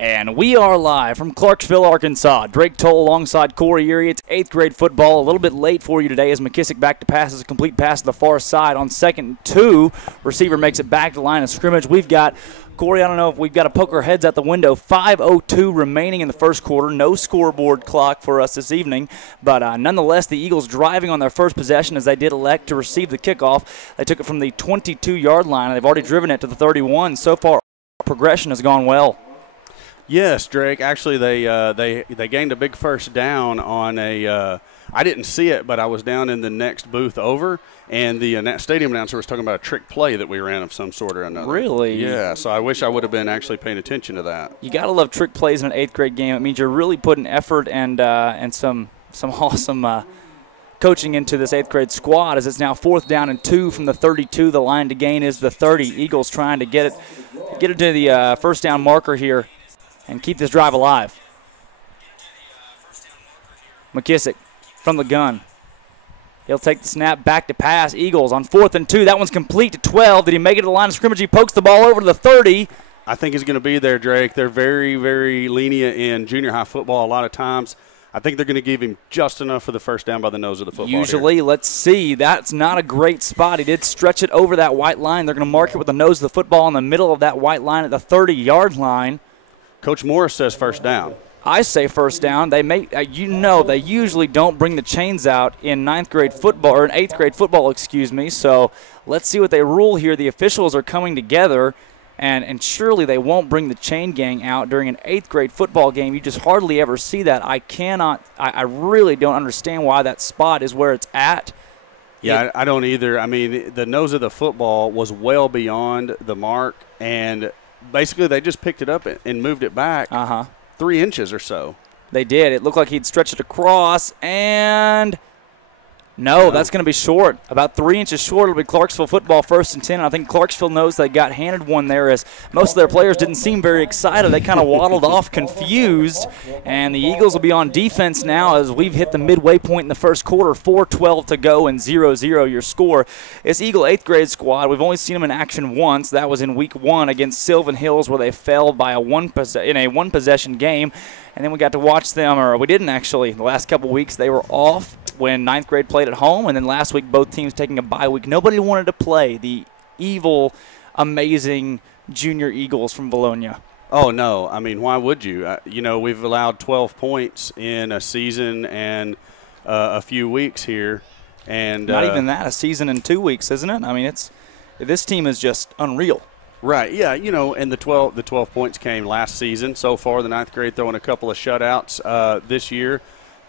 And we are live from Clarksville, Arkansas. Drake Toll alongside Corey Erie. It's 8th grade football. A little bit late for you today as McKissick back to pass. Is a complete pass to the far side on 2nd and 2. Receiver makes it back to the line of scrimmage. We've got, Corey, I don't know if we've got to poke our heads out the window. 5:02 remaining in the first quarter. No scoreboard clock for us this evening. But nonetheless, the Eagles driving on their first possession as they did elect to receive the kickoff. They took it from the 22-yard line, and they've already driven it to the 31. So far, progression has gone well. Yes, Drake. Actually, they gained a big first down on a I didn't see it, but I was down in the next booth over, and the stadium announcer was talking about a trick play that we ran of some sort or another. Really? Yeah, so I wish I would have been actually paying attention to that. You got to love trick plays in an 8th grade game. It means you're really putting effort and some awesome coaching into this 8th grade squad as it's now 4th down and 2 from the 32. The line to gain is the 30. Eagles trying to get it to the first down marker here and keep this drive alive. McKissick from the gun. He'll take the snap, back to pass. Eagles on 4th and 2. That one's complete to 12. Did he make it to the line of scrimmage? He pokes the ball over to the 30. I think he's going to be there, Drake. They're very, very lenient in junior high football a lot of times. I think they're going to give him just enough for the first down by the nose of the football. Usually, here. Let's see. That's not a great spot. He did stretch it over that white line. They're going to mark it with the nose of the football in the middle of that white line at the 30-yard line. Coach Morris says first down. I say first down. They may, they usually don't bring the chains out in 9th grade football or in 8th grade football, excuse me. So let's see what they rule here. The officials are coming together, and surely they won't bring the chain gang out during an 8th grade football game. You just hardly ever see that. I really don't understand why that spot is where it's at. Yeah, I don't either. I mean, the nose of the football was well beyond the mark, and basically they just picked it up and moved it back 3 inches or so. They did. It looked like he'd stretched it across, and no, that's going to be short. About 3 inches short. It'll be Clarksville football 1st and 10. I think Clarksville knows they got handed one there as most of their players didn't seem very excited. They kind of waddled off confused, and the Eagles will be on defense now as we've hit the midway point in the first quarter. 4:12 to go and 0-0 your score. It's Eagle 8th grade squad. We've only seen them in action once. That was in week 1 against Sylvan Hills where they fell by in a one-possession game. And then we got to watch them, or we didn't actually. The last couple weeks they were off when 9th grade played at home, and then last week both teams taking a bye week. Nobody wanted to play the evil, amazing junior Eagles from Vilonia. Oh, no. I mean, why would you? We've allowed 12 points in a season and a few weeks here. And not even that, a season and 2 weeks, isn't it? I mean, this team is just unreal. Right, yeah, and the 12 points came last season. So far, the 9th grade throwing a couple of shutouts this year.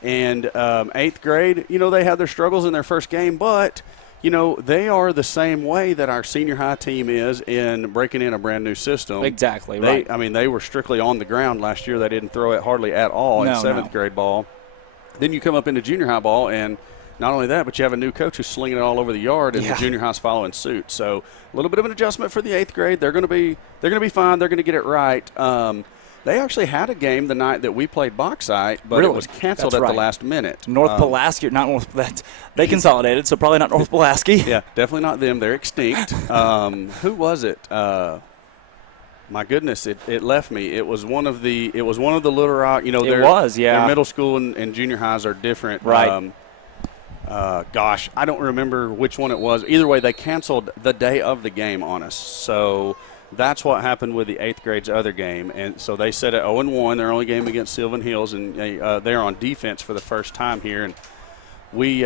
And 8th grade, they had their struggles in their first game, but, they are the same way that our senior high team is in breaking in a brand new system. Exactly, right. I mean, they were strictly on the ground last year. They didn't throw it hardly at all in 7th grade ball. Then you come up into junior high ball, and not only that, but you have a new coach who's slinging it all over the yard, and the junior high's following suit. So a little bit of an adjustment for the 8th grade. They're going to be fine. They're going to get it right. They actually had a game the night that we played Bauxite, but it was canceled at the last minute. North Pulaski, not North. They consolidated, so probably not North Pulaski. Yeah, definitely not them. They're extinct. Who was it? My goodness, it left me. It was one of the Little Rock. Their middle school and junior highs are different. Right. Gosh, I don't remember which one it was. Either way, they canceled the day of the game on us. So that's what happened with the 8th grade's other game. And so they set it 0-1, their only game against Sylvan Hills, and they're on defense for the first time here. And we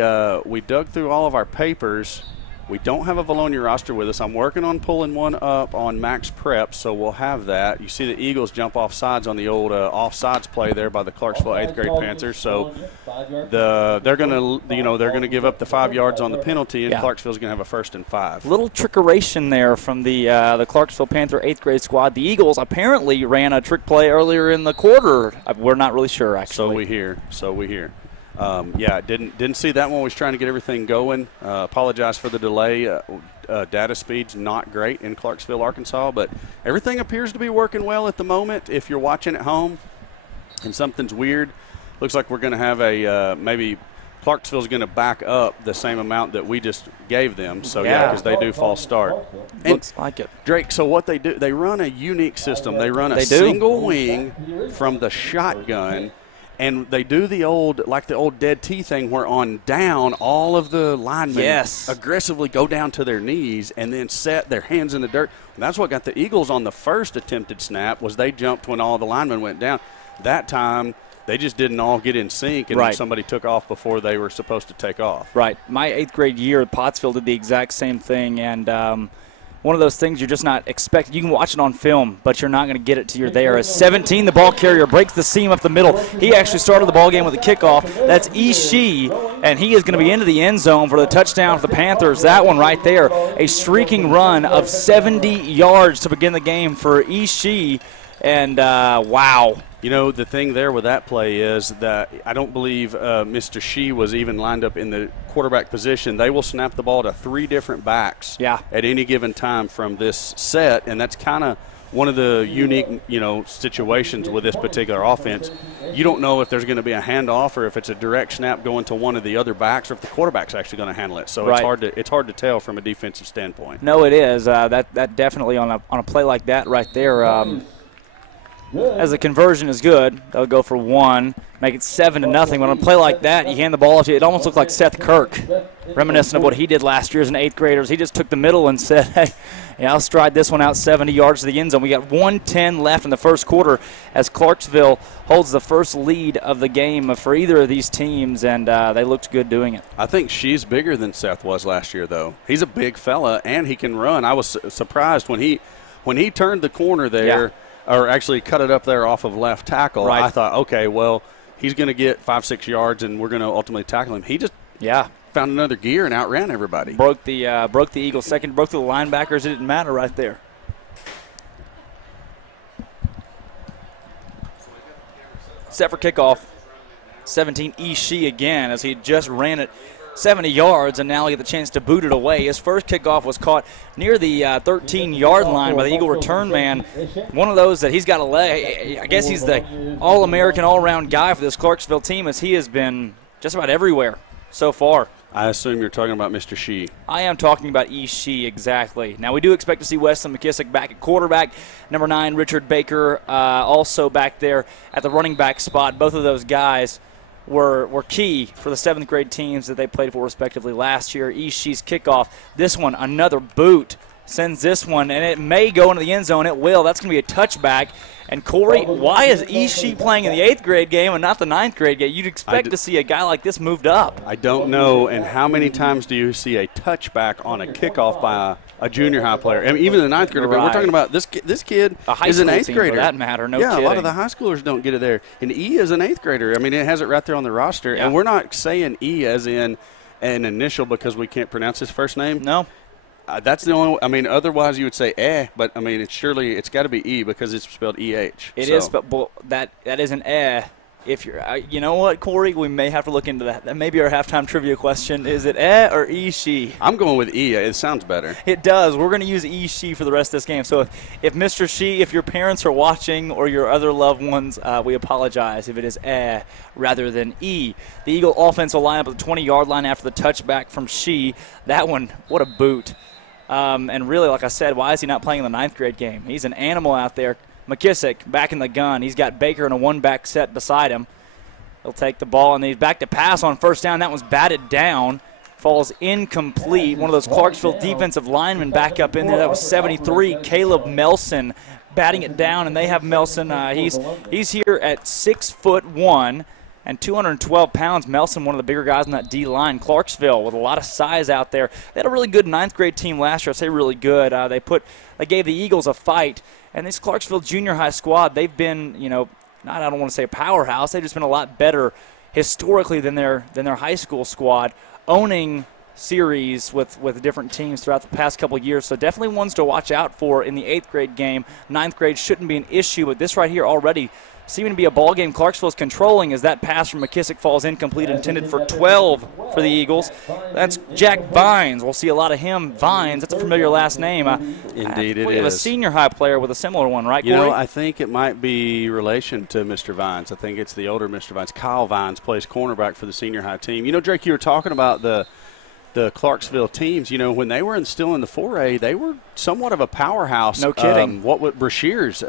dug through all of our papers. We don't have a Vilonia roster with us. I'm working on pulling one up on Max Prep, so we'll have that. You see the Eagles jump off sides on the old offsides play there by the Clarksville 8th grade Panthers. So they're gonna give up the 5 yards on the penalty, and Clarksville's gonna have a 1st and 5. Little trickeration there from the Clarksville Panther 8th grade squad. The Eagles apparently ran a trick play earlier in the quarter. We're not really sure actually. So we hear. Didn't see that one. Was trying to get everything going. Apologize for the delay. Data speed's not great in Clarksville, Arkansas, but everything appears to be working well at the moment. If you're watching at home and something's weird, looks like we're going to have a maybe Clarksville's going to back up the same amount that we just gave them. So, yeah, because they do false start. Looks like it. Drake, so what they do, they run a unique system. They run a single wing from the shotgun, and they do the old dead T thing where on down all of the linemen aggressively go down to their knees and then set their hands in the dirt. And that's what got the Eagles on the first attempted snap was they jumped when all the linemen went down. That time – they just didn't all get in sync, and then somebody took off before they were supposed to take off. Right. My 8th grade year at Pottsville did the exact same thing, and one of those things you're just not expecting. You can watch it on film, but you're not going to get it till you're there. As 17, the ball carrier breaks the seam up the middle. He actually started the ball game with a kickoff. That's Ishii, and he is going to be into the end zone for the touchdown for the Panthers. That one right there, a streaking run of 70 yards to begin the game for Ishii, and wow. You know, the thing there with that play is that I don't believe Mr. Shee was even lined up in the quarterback position. They will snap the ball to 3 different backs at any given time from this set, and that's kind of one of the unique, situations with this particular offense. You don't know if there's going to be a handoff or if it's a direct snap going to one of the other backs or if the quarterback's actually going to handle it. So it's hard to tell from a defensive standpoint. No, it is. That definitely on a play like that right there. As the conversion is good, they'll go for 1, make it 7-0. But on a play like that, you hand the ball off to you. It almost looked like Seth Kirk, reminiscent of what he did last year as an 8th grader. He just took the middle and said, hey, I'll stride this one out 70 yards to the end zone. We got 1:10 left in the first quarter as Clarksville holds the first lead of the game for either of these teams, and they looked good doing it. I think she's bigger than Seth was last year, though. He's a big fella, and he can run. I was surprised when he turned the corner there. Or actually cut it up there off of left tackle. I thought, okay, well, he's going to get 5-6 yards, and we're going to ultimately tackle him. He just found another gear and outran everybody. Broke the Eagles' second, broke the linebackers. It didn't matter right there. Set for kickoff. 17, Ishii again, as he just ran it 70 yards, and now he get the chance to boot it away. His first kickoff was caught near the 13-yard line by the Eagle return man. One of those that he's got a leg. I guess he's the All-American, all-around guy for this Clarksville team, as he has been just about everywhere so far. I assume you're talking about Mr. Shee. I am talking about Ishii, exactly. Now, we do expect to see Wesley McKissick back at quarterback. Number 9, Richard Baker, also back there at the running back spot. Both of those guys were key for the 7th grade teams that they played for respectively last year. Ishii's kickoff, this one, another boot, sends this one, and it may go into the end zone. It will. That's going to be a touchback. And, Corey, why is Ishii playing in the 8th grade game and not the 9th grade game? You'd expect to see a guy like this moved up. I don't know. And how many times do you see a touchback on a kickoff by a junior high player? I mean, even the 9th grader. But we're talking about this kid is an 8th grader. For that matter, no kidding. A lot of the high schoolers don't get it there. And E is an 8th grader. I mean, it has it right there on the roster. And we're not saying E as in an initial because we can't pronounce his first name. No. That's the only. I mean, otherwise you would say but I mean, it's got to be E because it's spelled E-H. It is, but that is an If you're, you know what, Corey, we may have to look into that. That may be our halftime trivia question. Is it or Ishii? I'm going with E. It sounds better. It does. We're going to use Ishii for the rest of this game. So if Mr. Shee, if your parents are watching or your other loved ones, we apologize if it is rather than E. The Eagle offense will line up at the 20-yard line after the touchback from Shee. That one, what a boot. And really, like I said, why is he not playing in the 9th grade game? He's an animal out there. McKissick back in the gun. He's got Baker in a one-back set beside him. He'll take the ball, and he's back to pass on first down. That was batted down. Falls incomplete. One of those Clarksville defensive linemen back up in there. That was 73, Caleb Melson, batting it down, and they have Melson. He's here at 6'1" and 212 pounds. Melson, one of the bigger guys on that D-line. Clarksville with a lot of size out there. They had a really good 9th grade team last year. I say really good. They gave the Eagles a fight. And this Clarksville junior high squad, they've been, I don't want to say a powerhouse. They've just been a lot better historically than their high school squad, owning series with different teams throughout the past couple of years. So definitely ones to watch out for in the 8th grade game. 9th grade shouldn't be an issue, but this right here already seeming to be a ball game Clarksville's controlling as that pass from McKissick falls incomplete, intended for 12 for the Eagles. That's Jack Vines. We'll see a lot of him. Vines, that's a familiar last name. Indeed, it is. We have a senior high player with a similar one, right, Corey? You know, I think it might be relation to Mr. Vines. I think it's the older Mr. Vines. Kyle Vines plays cornerback for the senior high team. You know, Drake, you were talking about the Clarksville teams. You know, when they were still in the 4A, they were somewhat of a powerhouse. No kidding. Brashears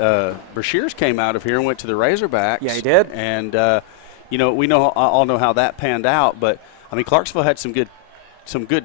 came out of here and went to the Razorbacks. Yeah, he did. And, you know, we all know how that panned out. But, I mean, Clarksville had some good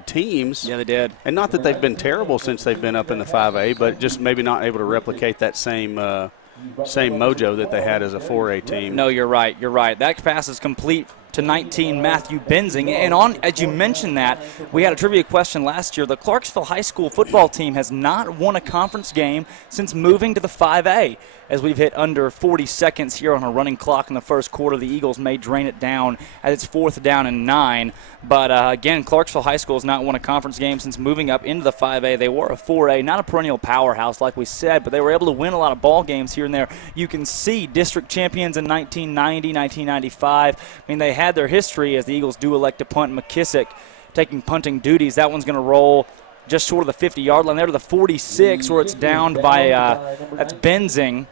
teams. Yeah, they did. And not that they've been terrible since they've been up in the 5A, but just maybe not able to replicate that same mojo that they had as a 4A team. No, you're right. You're right. That pass is complete to 19, Matthew Benzing. And as you mentioned that, we had a trivia question last year. The Clarksville High School football team has not won a conference game since moving to the 5A. As we've hit under 40 seconds here on a running clock in the first quarter, the Eagles may drain it down as it's 4th down and 9. But, again, Clarksville High School has not won a conference game since moving up into the 5A. They were a 4A, not a perennial powerhouse like we said, but they were able to win a lot of ball games here and there. You can see district champions in 1990, 1995. I mean, they had their history as the Eagles do elect to punt. McKissick taking punting duties. That one's going to roll just short of the 50-yard line there to the 46, where it's downed by that's Benzing.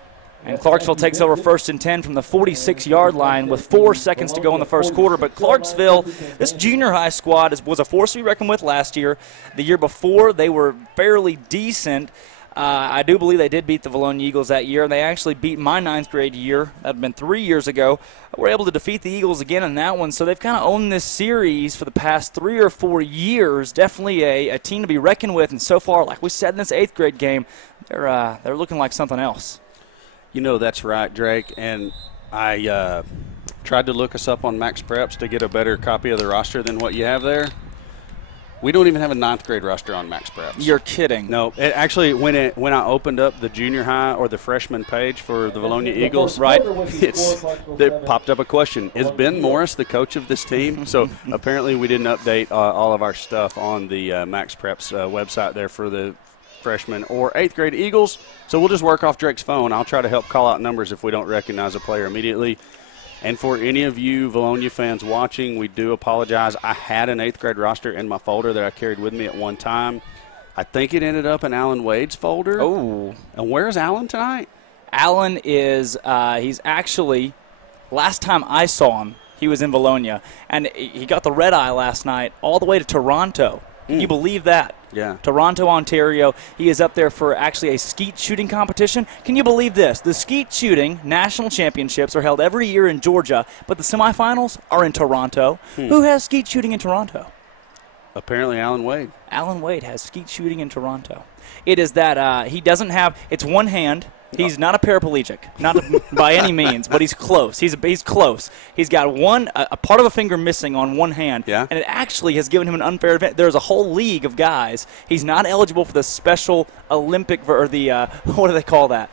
And Clarksville takes over 1st and 10 from the 46-yard line with 4 seconds to go in the first quarter. But Clarksville, this junior high squad was a force to be reckoned with last year. The year before, they were fairly decent. I do believe they did beat the Vilonia Eagles that year. They actually beat my 9th grade year. That had been 3 years ago. We're able to defeat the Eagles again in that one. So they've kind of owned this series for the past 3 or 4 years. Definitely a team to be reckoned with. And so far, like we said in this 8th grade game, they're looking like something else. You know, that's right, Drake. And I tried to look us up on Max Preps to get a better copy of the roster than what you have there. We don't even have a 9th grade roster on Max Preps. You're kidding. No, actually, when I opened up the junior high or the freshman page for the Vilonia Eagles, right, it popped up a question: is Ben Morris the coach of this team? So apparently, we didn't update all of our stuff on the Max Preps website there for the freshman or 8th grade Eagles. So we'll just work off Drake's phone. I'll try to help call out numbers if we don't recognize a player immediately. And for any of you Vilonia fans watching, we do apologize. I had an 8th grade roster in my folder that I carried with me at one time. I think it ended up in Alan Wade's folder. Oh. And where's Alan tonight? Alan is, he's actually, last time I saw him, he was in Vilonia. And he got the red eye last night all the way to Toronto. Can you believe that? Yeah. Toronto, Ontario. He is up there for actually a skeet shooting competition. Can you believe this? The skeet shooting national championships are held every year in Georgia, but the semifinals are in Toronto. Who has skeet shooting in Toronto? Apparently Alan Wade. Alan Wade has skeet shooting in Toronto. It is that he doesn't have – it's one hand. He's not a paraplegic, not by any means, but he's close. He's close. He's got a part of a finger missing on one hand, and it actually has given him an unfair advantage. There's a whole league of guys. He's not eligible for the Special Olympic or the what do they call that?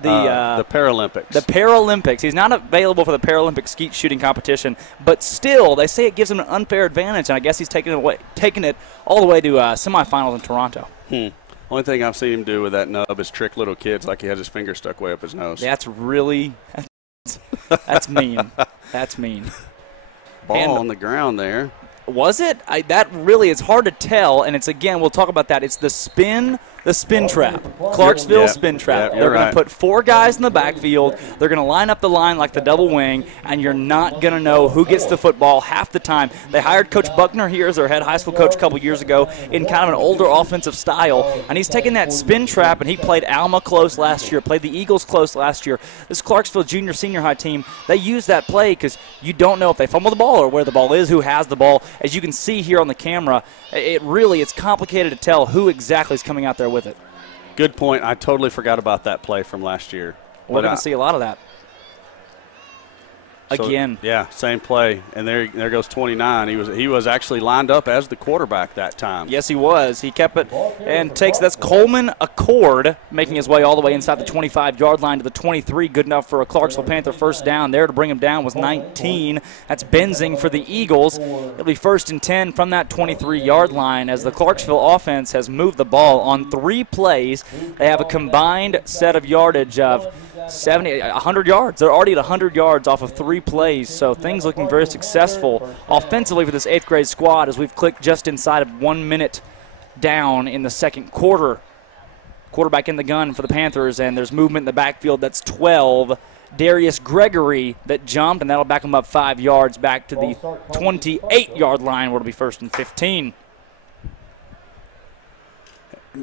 The Paralympics. The Paralympics. He's not available for the Paralympic skeet shooting competition, but still, they say it gives him an unfair advantage, and I guess he's taking it all the way to semifinals in Toronto. Only thing I've seen him do with that nub is trick little kids like he has his finger stuck way up his nose. That's really that's mean. That's mean. Ball on the ground there. Was it? That really is hard to tell, and it's, again, we'll talk about that. It's the spin trap. Clarksville spin trap. They're going to put 4 guys in the backfield. They're going to line up the line like the double wing, and you're not going to know who gets the football half the time. They hired Coach Buckner here as their head high school coach a couple years ago in kind of an older offensive style, and he's taken that spin trap, and he played Alma close last year, played the Eagles close last year. This Clarksville junior senior high team, they use that play because you don't know if they fumble the ball or where the ball is, who has the ball. As you can see here on the camera, it's complicated to tell who exactly is coming out there with it. Good point. I totally forgot about that play from last year. We're going to see a lot of that. again. Yeah, same play, and there goes 29. He was actually lined up as the quarterback that time. Yes, he was. He kept it and that's Coleman Accord making his way all the way inside the 25-yard line to the 23. Good enough for a Clarksville Panther first down. There to bring him down was 19. That's Benzing for the Eagles. It'll be 1st and 10 from that 23-yard line as the Clarksville offense has moved the ball on 3 plays. They have a combined set of yardage of 100 yards. They're already at 100 yards off of 3 plays, so things looking very successful offensively for this 8th grade squad as we've clicked just inside of 1 minute down in the second quarter. Quarterback in the gun for the Panthers, and there's movement in the backfield. That's 12. Darius Gregory that jumped, and that'll back him up 5 yards back to the 28-yard line where it'll be 1st and 15.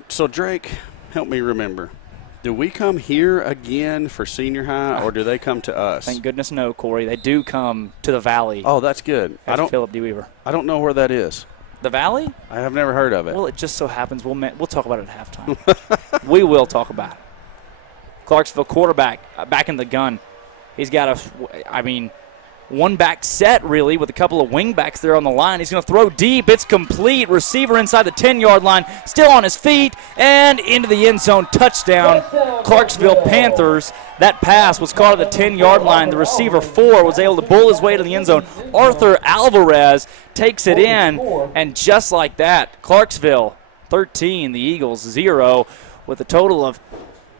So, Drake, help me remember. Do we come here again for senior high, or do they come to us? Thank goodness no, Corey. They do come to the Valley. Oh, that's good. Philip D. Weaver. I don't know where that is. The Valley? I have never heard of it. Well, it just so happens we'll talk about it at halftime. We will talk about it. Clarksville quarterback back in the gun. He's got one back set, really, with a couple of wing backs there on the line. He's going to throw deep. It's complete. Receiver inside the 10-yard line, still on his feet, and into the end zone. Touchdown, Clarksville Panthers. That pass was caught at the 10-yard line. The receiver 4 was able to bull his way to the end zone. Arthur Alvarez takes it in, and just like that, Clarksville 13, the Eagles 0, with a total of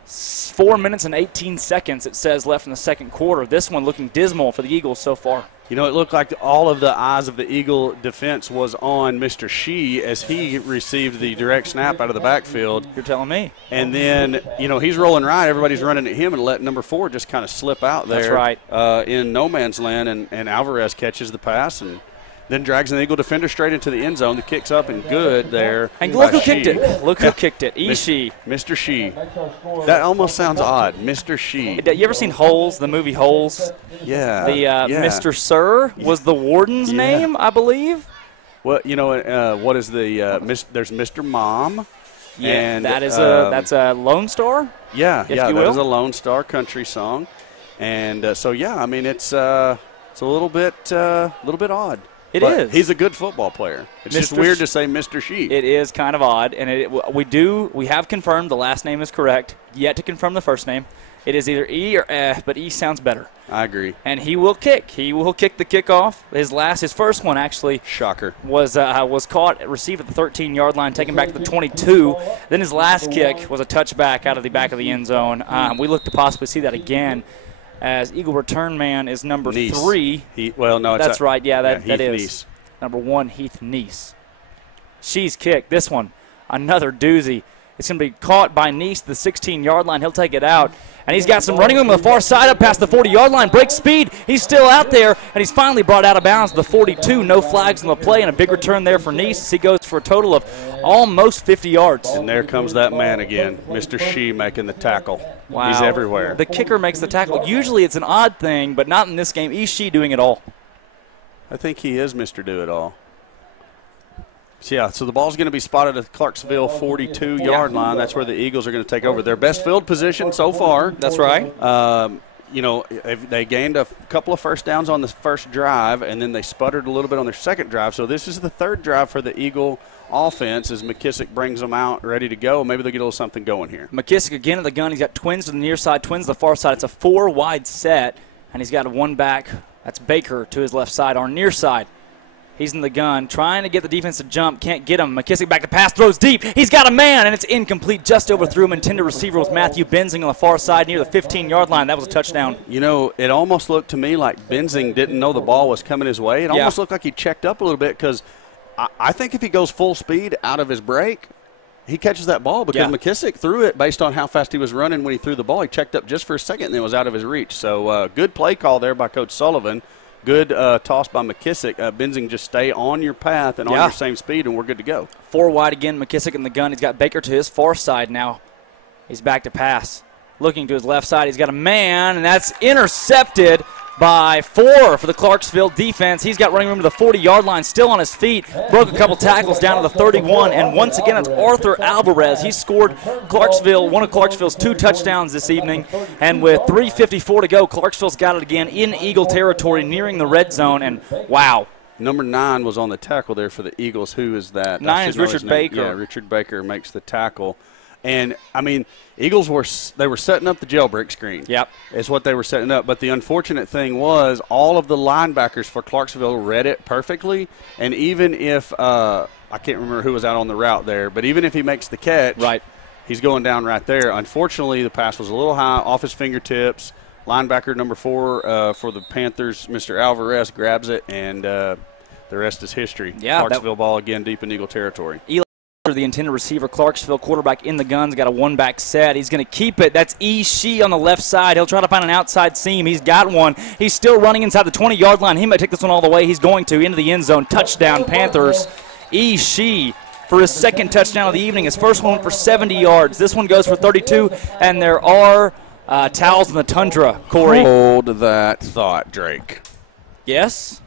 4 minutes and 18 seconds, it says, left in the second quarter. This one looking dismal for the Eagles so far. You know, it looked like all of the eyes of the Eagle defense was on Mr. Shee as he received the direct snap out of the backfield. You're telling me. And then, he's rolling right. Everybody's running at him and letting number 4 just kind of slip out there. That's right. In no man's land, and Alvarez catches the pass and then drags an Eagle defender straight into the end zone. The kick's up and good there. And look who kicked it. Look who kicked it. Ishii. Mr. Shee. That almost sounds odd. Mr. Shee. You ever seen Holes, the movie Holes? Yeah. Mr. Sir was the warden's name, I believe. Well, what is the there's Mr. Mom. Yeah, and that's a Lone Star? Yeah, that is a Lone Star country song. And it's a little bit odd. It is. He's a good football player. It's just weird to say Mr. Shee. It is kind of odd, and we have confirmed the last name is correct. Yet to confirm the first name. It is either E or F, but E sounds better. I agree. And he will kick. He will kick the kickoff. His first one actually. Shocker. Was caught, received at the 13-yard line, taken back to the 22. Then his last kick was a touchback out of the back of the end zone. We look to possibly see that again, as Eagle return man is number 3. That's right. Yeah, that Heath is. Neese. Number 1, Heath Neese. She's kicked. This one, another doozy. It's going to be caught by Neese, the 16-yard line. He'll take it out. And he's got some running room on the far side up past the 40-yard line. Breaks speed. He's still out there, and he's finally brought out of bounds to the 42. No flags on the play, and a big return there for Neese as he goes for a total of almost 50 yards. And there comes that man again, Mr. Shee making the tackle. Wow. He's everywhere. The kicker makes the tackle. Usually it's an odd thing, but not in this game. Ishii doing it all. I think he is Mr. Do-It-All. So the ball's going to be spotted at the Clarksville 42-yard line. That's where the Eagles are going to take over. Their best field position so far. That's right. They gained a couple of first downs on the first drive, and then they sputtered a little bit on their second drive. So this is the third drive for the Eagle offense as McKissick brings them out ready to go. Maybe they'll get a little something going here. McKissick again at the gun. He's got twins to the near side, twins to the far side. It's a 4-wide set, and he's got a one back. That's Baker to his left side, our near side. He's in the gun, trying to get the defense to jump. Can't get him. McKissick back to pass, throws deep. He's got a man, and it's incomplete. Just overthrew him. Intended receiver was Matthew Benzing on the far side near the 15-yard line. That was a touchdown. It almost looked to me like Benzing didn't know the ball was coming his way. It almost looked like he checked up a little bit because I think if he goes full speed out of his break, he catches that ball because McKissick threw it based on how fast he was running when he threw the ball. He checked up just for a second, and then it was out of his reach. So good play call there by Coach Sullivan. Good toss by McKissick. Benzing, just stay on your path and on your same speed, and we're good to go. 4 wide again, McKissick in the gun. He's got Baker to his far side now. He's back to pass. Looking to his left side. He's got a man, and that's intercepted by 4 for the Clarksville defense. He's got running room to the 40-yard line, still on his feet. Broke a couple tackles down to the 31, and once again it's Arthur Alvarez. He scored one of Clarksville's 2 touchdowns this evening, and with 3:54 to go, Clarksville's got it again in Eagle territory, nearing the red zone, and wow. Number 9 was on the tackle there for the Eagles. Who is that? 9 is Richard Baker. Yeah, Richard Baker makes the tackle. And, I mean, Eagles were setting up the jailbreak screen. Yep. Is what they were setting up. But the unfortunate thing was all of the linebackers for Clarksville read it perfectly. And even if I can't remember who was out on the route there, but even if he makes the catch, right, he's going down right there. Unfortunately, the pass was a little high off his fingertips. Linebacker number 4 for the Panthers, Mr. Alvarez, grabs it, and the rest is history. Yeah, Clarksville ball again deep in Eagle territory. The intended receiver, Clarksville quarterback in the guns, got a one-back set. He's going to keep it. That's Ishii on the left side. He'll try to find an outside seam. He's got one. He's still running inside the 20-yard line. He might take this one all the way. He's going to into the end zone. Touchdown, Panthers. Ishii for his 2nd touchdown of the evening. His first one for 70 yards. This one goes for 32, and there are towels in the tundra, Corey. Hold that thought, Drake. Yes?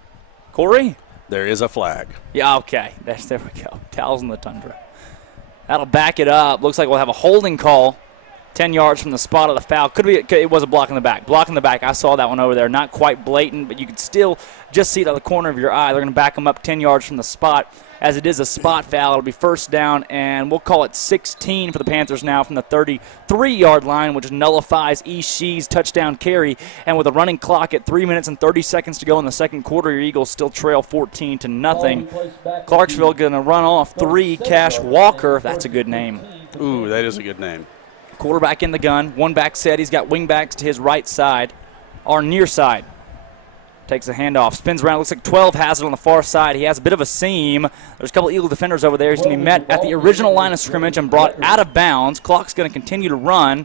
Corey? There is a flag. Yeah, okay. There we go. Towels in the tundra. That'll back it up. Looks like we'll have a holding call 10 yards from the spot of the foul. Could be it was a block in the back. Block in the back. I saw that one over there. Not quite blatant, but you could still just see it out of the corner of your eye. They're going to back them up 10 yards from the spot. As it is a spot foul, it'll be first down, and we'll call it 16 for the Panthers now from the 33-yard line, which nullifies Ishii's touchdown carry. And with a running clock at 3 minutes and 30 seconds to go in the second quarter, your Eagles still trail 14-0. Clarksville going to run off 3. Cash Walker, that's a good name. Ooh, that is a good name. Quarterback in the gun, one-back set. He's got wing-backs to his right side, or near side. Takes the handoff, spins around. Looks like 12 has it on the far side. He has a bit of a seam. There's a couple Eagle defenders over there. He's going to be met at the original line of scrimmage and brought out of bounds. Clock's going to continue to run.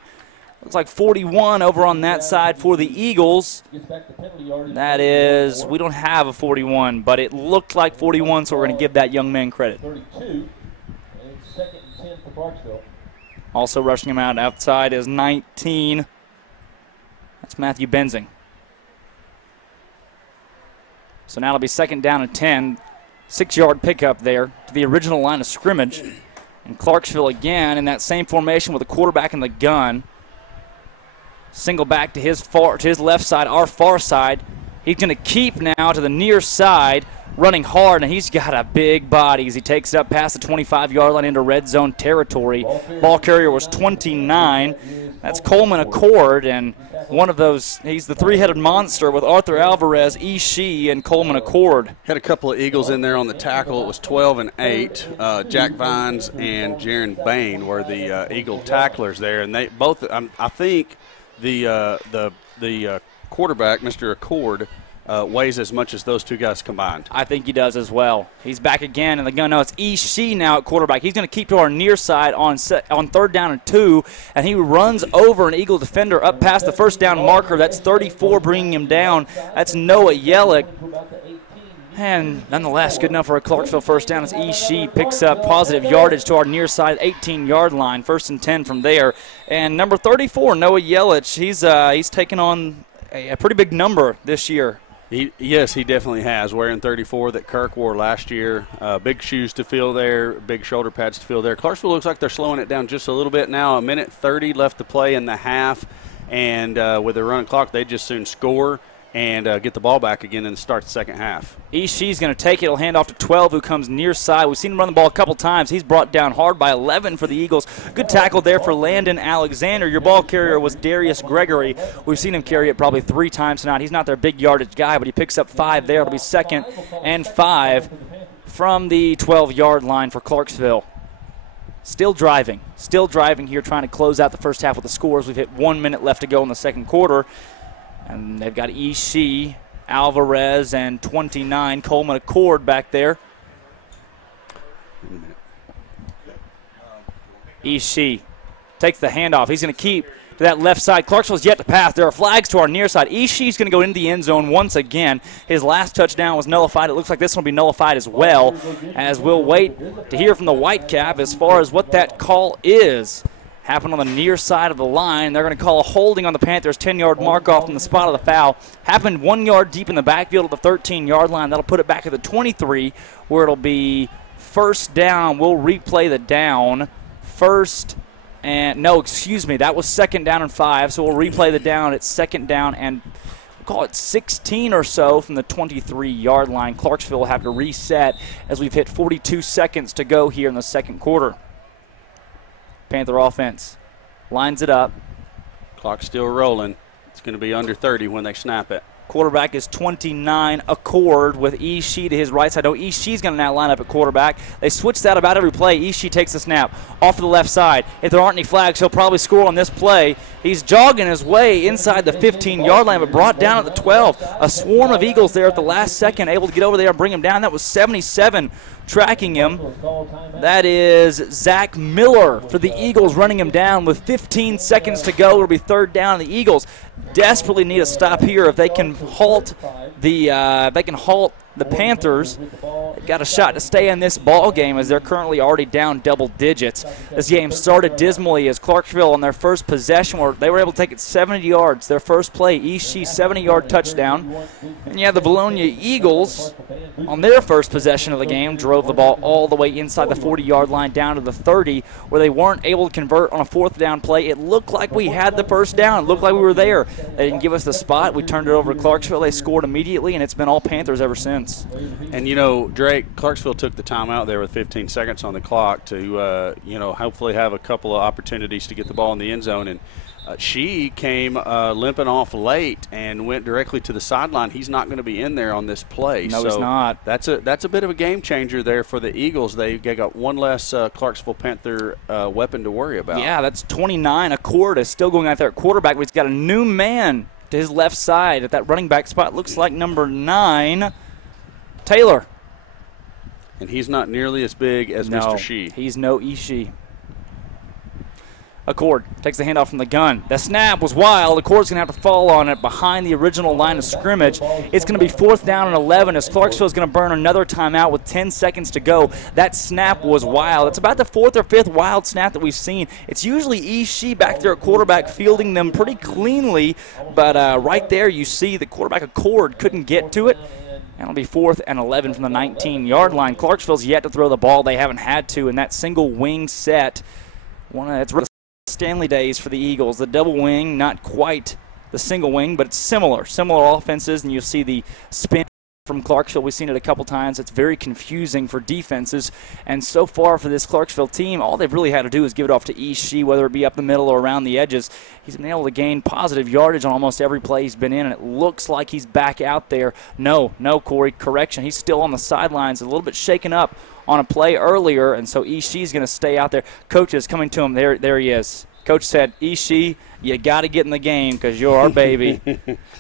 Looks like 41 over on that side for the Eagles. That is, we don't have a 41, but it looked like 41, so we're going to give that young man credit. 32, and 2nd and 10 for Clarksville. Also rushing him out outside is 19. That's Matthew Benzing. So now it'll be 2nd down and 10. 6-yard pickup there to the original line of scrimmage. And Clarksville again in that same formation with a quarterback in the gun. Single back to his left side, our far side. He's going to keep now to the near side, running hard, and he's got a big body as he takes it up past the 25-yard line into red zone territory. Ball carrier was 29. That's Coleman Accord, and one of those, he's the 3-headed monster with Arthur Alvarez, Ishii, and Coleman Accord. Had a couple of Eagles in there on the tackle. It was 12 and 8. Jack Vines and Jaron Bain were the Eagle tacklers there, and they both. I think the quarterback, Mr. Accord, weighs as much as those 2 guys combined. I think he does as well. He's back again in the gun. No, it's Ishii now at quarterback. He's going to keep to our near side on 3rd down and 2, and he runs over an Eagle defender up past the first down marker. That's 34 bringing him down. That's Noah Yellick. And nonetheless, good enough for a Clarksville first down as Ishii picks up positive yardage to our near side 18-yard line. 1st and 10 from there. And number 34, Noah Yelich, he's taken on a pretty big number this year. Yes, he definitely has. Wearing 34 that Kirk wore last year. Big shoes to fill there, big shoulder pads to fill there. Clarksville looks like they're slowing it down just a little bit now. 1:30 left to play in the half. And with the running clock, they just soon score and get the ball back again and start the second half. Ishii's going to take it. He'll hand off to 12, who comes near side. We've seen him run the ball a couple times. He's brought down hard by 11 for the Eagles. Good tackle there for Landon Alexander. Your ball carrier was Darius Gregory. We've seen him carry it probably 3 times tonight. He's not their big yardage guy, but he picks up 5 there. It'll be 2nd and 5 from the 12-yard line for Clarksville. Still driving here, trying to close out the first half with the scores. We've hit 1 minute left to go in the second quarter. And they've got Ishii, Alvarez, and 29, Coleman Accord back there. Ishii takes the handoff. He's going to keep to that left side. Clarksville's yet to pass. There are flags to our near side. Ishii's going to go into the end zone once again. His last touchdown was nullified. It looks like this one will be nullified as well, as we'll wait to hear from the Whitecap as far as what that call is. Happened on the near side of the line. They're going to call a holding on the Panthers' 10-yard mark off from the spot of the foul. Happened 1 yard deep in the backfield at the 13-yard line. That'll put it back at the 23, where it'll be first down. We'll replay the down. That was second down and 5, so we'll replay the down. It's second down and we'll call it 16 or so from the 23-yard line. Clarksville will have to reset as we've hit 42 seconds to go here in the second quarter. Panther offense lines it up. Clock's still rolling. It's going to be under 30 when they snap it. Quarterback is 29, Accord with Ishii to his right side. No, Ishii's going to now line up at quarterback. They switch that about every play. Ishii takes the snap off to the left side. If there aren't any flags, he'll probably score on this play. He's jogging his way inside the 15-yard line, but brought down at the 12. A swarm of Eagles there at the last second, able to get over there and bring him down. That was 77 tracking him. That is Zach Miller for the Eagles running him down with 15 seconds to go. It'll be third down. The Eagles desperately need a stop here. If they can halt the Panthers, they've got a shot to stay in this ball game as they're currently already down double digits. This game started dismally as Clarksville on their first possession, where they were able to take it 70 yards. Their first play, Ishii, 70-yard touchdown. And you have the Vilonia Eagles on their first possession of the game, drove the ball all the way inside the 40-yard line down to the 30, where they weren't able to convert on a fourth down play. It looked like we had the first down. It looked like we were there. They didn't give us the spot. We turned it over to Clarksville. They scored immediately, and it's been all Panthers ever since. And, Drake, Clarksville took the timeout there with 15 seconds on the clock to, hopefully have a couple of opportunities to get the ball in the end zone. And she came limping off late and went directly to the sideline. He's not going to be in there on this play. No, he's not. That's a bit of a game changer there for the Eagles. They got one less Clarksville Panther weapon to worry about. Yeah, that's 29. Accord is still going out there at quarterback, but he's got a new man to his left side at that running back spot. Looks like number 9, Taylor. And he's not nearly as big as Mr. Shee. He's no Ishii. Accord takes the handoff from the gun. The snap was wild. Accord's going to have to fall on it behind the original line of scrimmage. It's going to be fourth down and 11 as Clarksville is going to burn another timeout with 10 seconds to go. That snap was wild. It's about the fourth or fifth wild snap that we've seen. It's usually Ishii back there at quarterback fielding them pretty cleanly, but right there you see the quarterback Accord couldn't get to it. And it'll be fourth and 11 from the 19-yard line. Clarksville's yet to throw the ball. They haven't had to, and that single wing set, it's Stanley days for the Eagles. The double wing, not quite the single wing, but it's similar offenses, and you'll see the spin from Clarksville. We've seen it a couple times. It's very confusing for defenses, and so far for this Clarksville team, all they've really had to do is give it off to Ishii, whether it be up the middle or around the edges. He's been able to gain positive yardage on almost every play he's been in, and it looks like he's back out there. No, Corey, correction. He's still on the sidelines, a little bit shaken up on a play earlier, and so Ishii's going to stay out there. Coach is coming to him. There he is. Coach said, Ishii, you got to get in the game because you're our baby.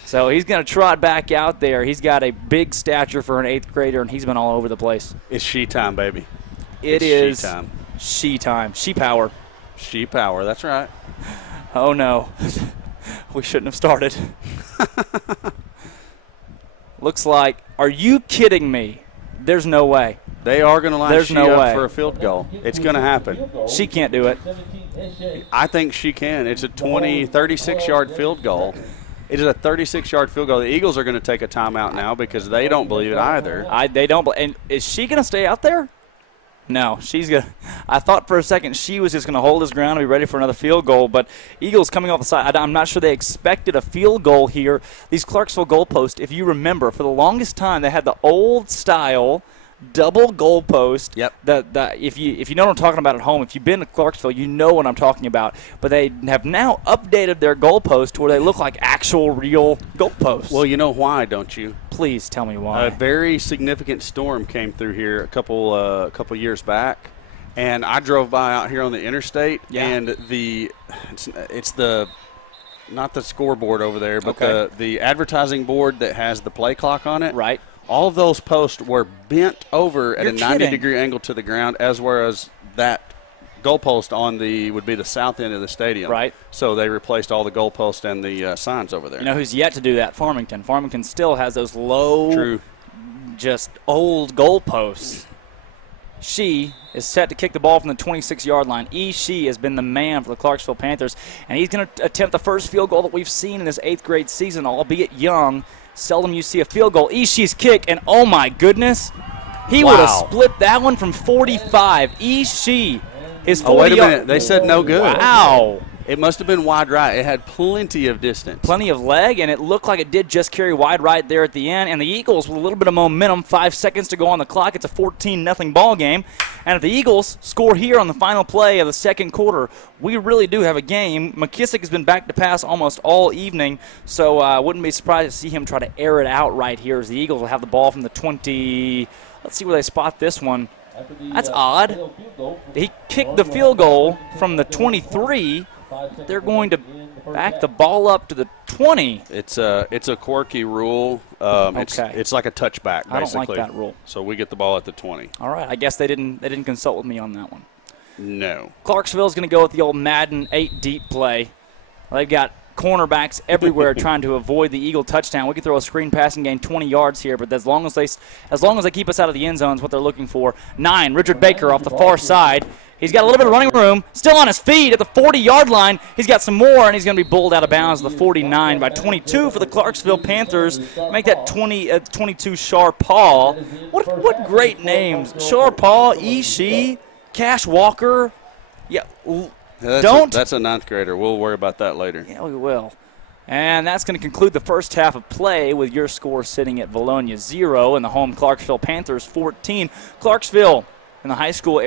So he's going to trot back out there. He's got a big stature for an 8th grader, and he's been all over the place. It's she time, baby. It's she time. She time. She power. She power, that's right. Oh, no. We shouldn't have started. Looks like, are you kidding me? There's no way. They are going to line She up for a field goal. It's going to happen. She can't do it. I think she can. It's a 36-yard field goal. It is a 36-yard field goal. The Eagles are going to take a timeout now because they don't believe it either. They don't. And is she going to stay out there? No, she's going to. I thought for a second she was just going to hold his ground and be ready for another field goal, but Eagles coming off the side. I'm not sure they expected a field goal here. These Clarksville goalposts, if you remember, for the longest time they had the old style double goalpost. Yep. If you know what I'm talking about at home, if you've been to Clarksville, you know what I'm talking about. But they have now updated their goalpost to where they look like actual real goalposts. Well, you know why, don't you? Please tell me why. A very significant storm came through here a couple years back, and I drove by out here on the interstate, and it's the not the scoreboard over there, but the advertising board that has the play clock on it. Right. All of those posts were bent over at a 90-degree angle to the ground, as whereas that goalpost would be the south end of the stadium. Right. So they replaced all the goalposts and the signs over there. You know who's yet to do that? Farmington. Farmington still has those low, just old goalposts. She is set to kick the ball from the 26-yard line. She has been the man for the Clarksville Panthers, and he's going to attempt the first field goal that we've seen in this 8th grade season, albeit young. Seldom you see a field goal. She's kick, and oh my goodness, he would have split that one from 45. She, his 40 wait a minute. They said no good. Wow. It must have been wide right. It had plenty of distance. Plenty of leg, and it looked like it did just carry wide right there at the end. And the Eagles, with a little bit of momentum, 5 seconds to go on the clock. It's a 14-0 ball game. And if the Eagles score here on the final play of the second quarter, we really do have a game. McKissick has been back to pass almost all evening, so I wouldn't be surprised to see him try to air it out right here as the Eagles will have the ball from the 20. Let's see where they spot this one. That's odd. He kicked the field goal from the 23. They're going to back the ball up to the 20. It's a quirky rule. It's like a touchback, basically. I don't like that rule. So we get the ball at the 20. All right. I guess they didn't consult with me on that one. No. Clarksville's going to go with the old Madden 8 deep play. They've got cornerbacks everywhere trying to avoid the Eagle touchdown. We could throw a screen pass and gain 20 yards here, but as long as they keep us out of the end zone is what they're looking for. 9, Richard Baker off the far side. He's got a little bit of running room, still on his feet at the 40-yard line. He's got some more, and he's going to be bowled out of bounds at the 49 by 22 for the Clarksville Panthers. Make that 22 Sharpaw. What great names. Sharpaw, She, Cash Walker. Yeah, That's a 9th grader. We'll worry about that later. Yeah, we will. And that's going to conclude the first half of play with your score sitting at Vilonia 0 and the home Clarksville Panthers 14. Clarksville in the high school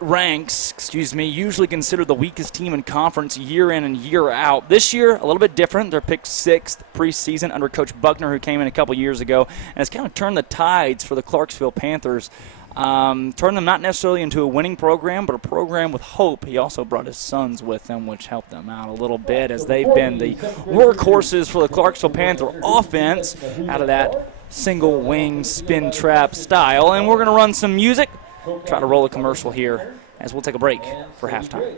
ranks, usually considered the weakest team in conference year in and year out. This year, a little bit different. They're picked 6th preseason under Coach Buckner, who came in a couple years ago, and has kind of turned the tides for the Clarksville Panthers. Turned them not necessarily into a winning program, but a program with hope. He also brought his sons with him, which helped them out a little bit, as they've been the workhorses for the Clarksville Panther offense out of that single wing spin trap style. And we're going to run some music, try to roll a commercial here as we'll take a break for halftime.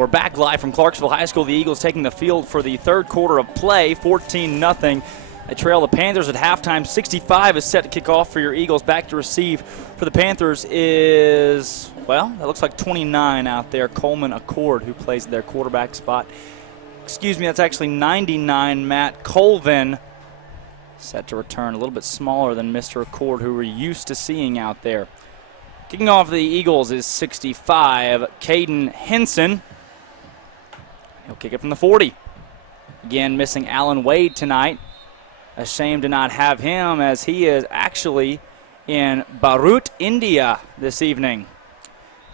we're back live from Clarksville High School. The Eagles taking the field for the third quarter of play, 14-0. They trail the Panthers at halftime. 65 is set to kick off for your Eagles. Back to receive for the Panthers is, well, that looks like 29 out there, Coleman Accord, who plays their quarterback spot. Excuse me, that's actually 99, Matt Colvin, set to return. A little bit smaller than Mr. Accord, who we're used to seeing out there. Kicking off the Eagles is 65, Caden Henson. He'll kick it from the 40. Again, missing Alan Wade tonight. A shame to not have him, as he is actually in Beirut, India this evening.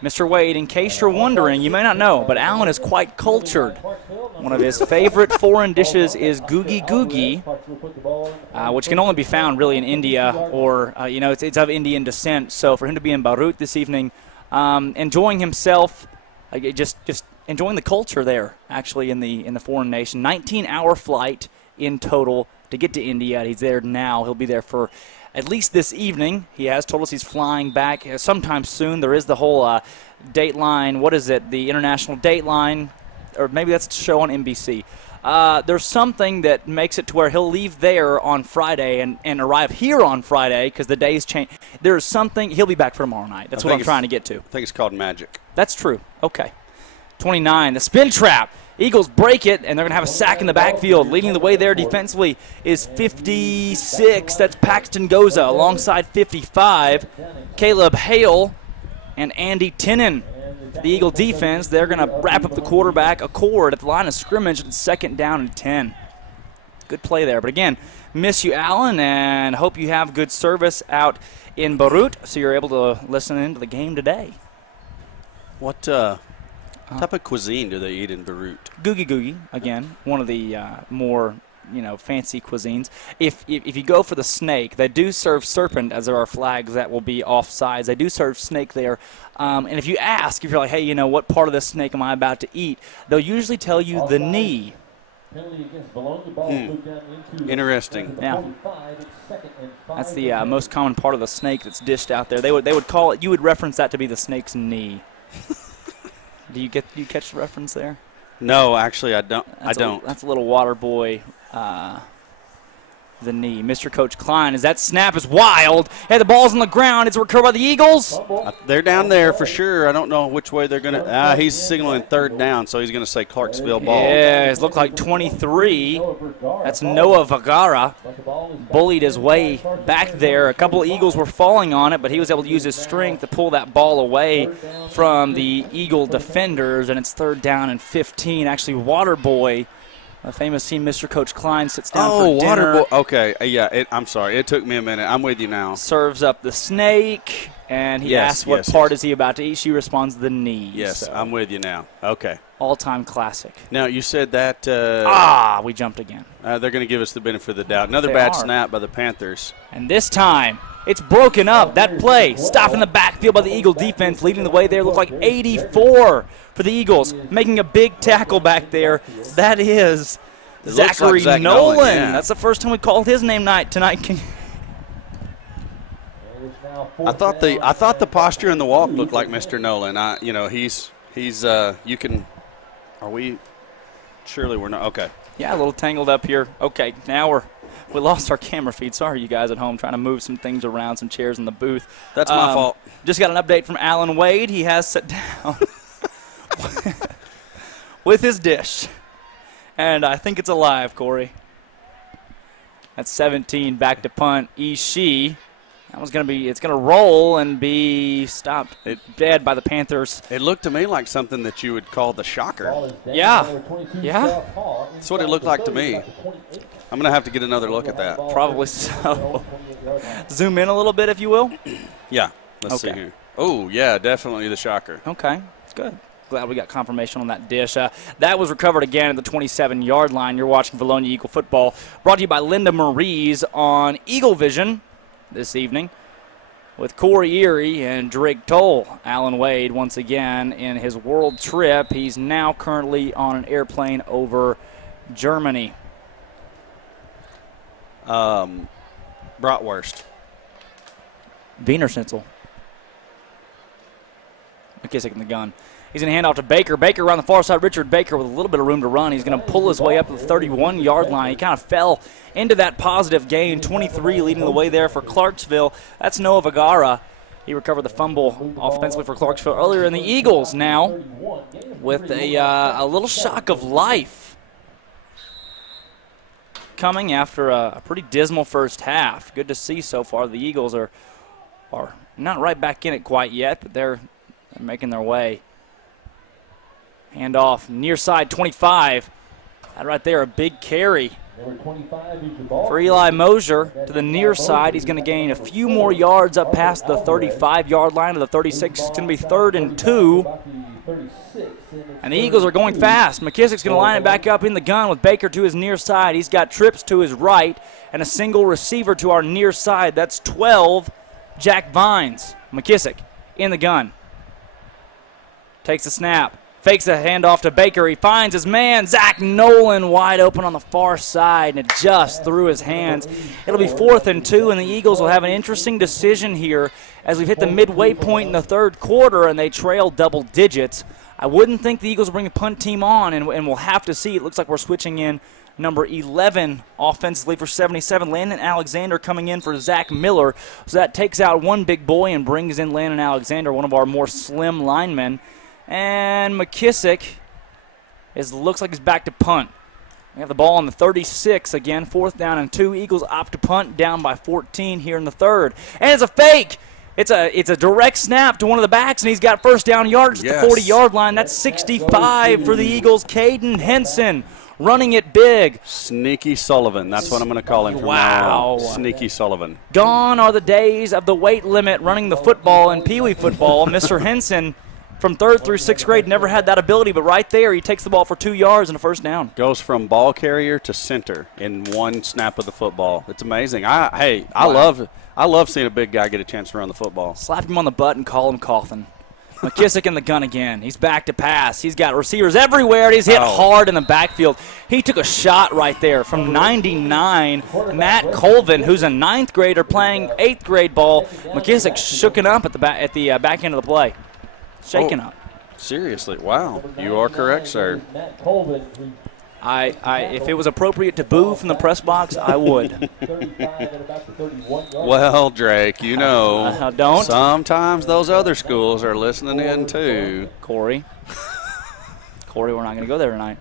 Mr. Wade, in case you're wondering, you may not know, but Alan is quite cultured. One of his favorite foreign dishes is googie googie, which can only be found really in India, or, it's of Indian descent. So for him to be in Beirut this evening, enjoying himself, just enjoying the culture there, actually, in the foreign nation. 19-hour flight in total to get to India. He's there now. He'll be there for at least this evening. He has told us he's flying back sometime soon. There is the whole Dateline, what is it, the International Dateline, or maybe that's a show on NBC. There's something that makes it to where he'll leave there on Friday and arrive here on Friday because the days change. There's something, he'll be back for tomorrow night. That's what I'm trying to get to. I think it's called Magic. That's true. Okay. 29, the spin trap. Eagles break it, and they're going to have a sack in the backfield. Leading the way there defensively is 56. That's Paxton Goza alongside 55. Caleb Hale and Andy Tinnen. The Eagle defense, they're going to wrap up the quarterback Accord at the line of scrimmage at 2nd down and 10. Good play there. But again, miss you, Alan, and hope you have good service out in Beirut so you're able to listen into the game today. What type of cuisine do they eat in Beirut? Googie googie, again, one of the more fancy cuisines. If you go for the snake, they do serve serpent, as there are flags that will be off sides. They do serve snake there. And if you ask, if you're like, hey, what part of this snake am I about to eat, they'll usually tell you the knee. Interesting. Yeah. That's the most common part of the snake that's dished out there. They would call it, you would reference that to be the snake's knee. Do you catch the reference there? No, actually, I don't. That's a little water boy. The knee. Mr. Coach Klein, as that snap is wild. Hey, the ball's on the ground. It's recovered by the Eagles. They're down there for sure. I don't know which way they're going to. He's signaling 3rd down, so he's going to say Clarksville ball. Yeah, it looked like 23. That's Noah Vergara. Bullied his way back there. A couple of Eagles were falling on it, but he was able to use his strength to pull that ball away from the Eagle defenders, and it's 3rd down and 15. Actually, Waterboy, a famous team, Mr. Coach Klein, sits down for dinner. Waterboy. Okay, yeah, I'm sorry. It took me a minute. I'm with you now. Serves up the snake, and he asks what part is he about to eat. She responds, the knee. Yes, so, I'm with you now. Okay. All-time classic. Now, you said that. We jumped again. They're going to give us the benefit of the doubt. Another bad snap by the Panthers. And this time, it's broken up. That play stopped in the backfield by the Eagle defense, leading the way there. Looked like 84 for the Eagles, making a big tackle back there. That is Zachary like Nolan. Yeah. That's the first time we called his name tonight. I thought the posture and the walk looked like Mr. Nolan. He's you can. Are we? Surely we're not. Okay. Yeah, a little tangled up here. Okay, now we lost our camera feed. Sorry, you guys at home, trying to move some things around, some chairs in the booth. That's my fault. Just got an update from Alan Wade. He has sat down with his dish, and I think it's alive, Corey. That's 17, back to punt. Ishii. That was it's going to roll and be stopped dead by the Panthers. It looked to me like something that you would call the shocker. Yeah. That's what it looked like to me. I'm going to have to get another look at that. Probably so. Zoom in a little bit, if you will. Yeah. Let's see here. Oh, yeah, definitely the shocker. Okay. It's good. Glad we got confirmation on that dish. That was recovered again at the 27-yard line. You're watching Vilonia Eagle football, brought to you by Linda Maries on Eagle Vision this evening with Corey Erie and Drake Toll. Alan Wade once again in his world trip. He's now currently on an airplane over Germany. Bratwurst. Wiener Schnitzel. McKissick in the gun. He's going to hand off to Baker. Baker around the far side. Richard Baker with a little bit of room to run. He's going to pull his way up to the 31-yard line. He kind of fell into that positive gain. 23 leading the way there for Clarksville. That's Noah Vergara. He recovered the fumble offensively for Clarksville earlier. And the Eagles now with a little shock of life coming after a pretty dismal first half. Good to see so far. The Eagles are not right back in it quite yet, but they're making their way. Hand off near side 25. That right there, a big carry for Eli Mosier to the near side. He's going to gain a few more yards up past the 35-yard line to the 36. It's going to be 3rd and 2. And the Eagles are going fast. McKissick's going to line it back up in the gun with Baker to his near side. He's got trips to his right and a single receiver to our near side. That's 12, Jack Vines. McKissick in the gun. Takes the snap. Fakes a handoff to Baker. He finds his man, Zach Nolan, wide open on the far side, and it just through his hands. It'll be 4th and 2, and the Eagles will have an interesting decision here as we've hit the midway point in the 3rd quarter, and they trail double digits. I wouldn't think the Eagles will bring the punt team on, and we'll have to see. It looks like we're switching in number 11 offensively for 77. Landon Alexander coming in for Zach Miller. So that takes out one big boy and brings in Landon Alexander, one of our more slim linemen. And McKissick looks like he's back to punt. We have the ball on the 36 again, 4th down and 2. Eagles opt to punt, down by 14 here in the 3rd. And it's a fake. It's a direct snap to one of the backs, and he's got first down yardage at the 40-yard line. That's 65 for the Eagles. Caden Henson running it big. Sneaky Sullivan. That's what I'm going to call him from now on. Sneaky Sullivan. Gone are the days of the weight limit running the football in Pee Wee football. Mr. Henson, from 3rd through 6th grade, never had that ability, but right there he takes the ball for 2 yards and a first down. Goes from ball carrier to center in one snap of the football. It's amazing. I love seeing a big guy get a chance to run the football. Slap him on the butt and call him Coffin. McKissick in the gun again. He's back to pass. He's got receivers everywhere, and he's hit hard in the backfield. He took a shot right there from 99. Matt Colvin, who's a 9th grader playing 8th grade ball. McKissick shooken up at the back end of the play. Shaken up. Seriously, wow. You are correct, sir. If it was appropriate to boo from the press box, I would. Well, Drake, you know, don't. Sometimes those other schools are listening in too. Corey, we're not going to go there tonight.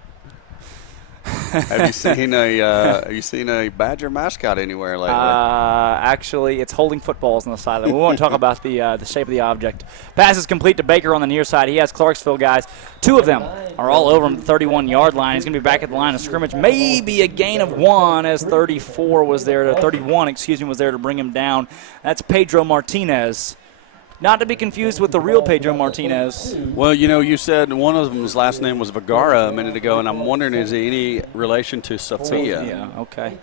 Have you seen a Badger mascot anywhere lately? Actually, it's holding footballs on the sideline. We won't talk about the shape of the object. Pass is complete to Baker on the near side. He has Clarksville guys. 2 of them are all over him at the 31-yard line. He's going to be back at the line of scrimmage. Maybe a gain of 1 as 31 was there to bring him down. That's Pedro Martinez. Not to be confused with the real Pedro Martinez. Well, you said one of them's last name was Vergara a minute ago, and I'm wondering, is he any relation to Sophia? Yeah, okay.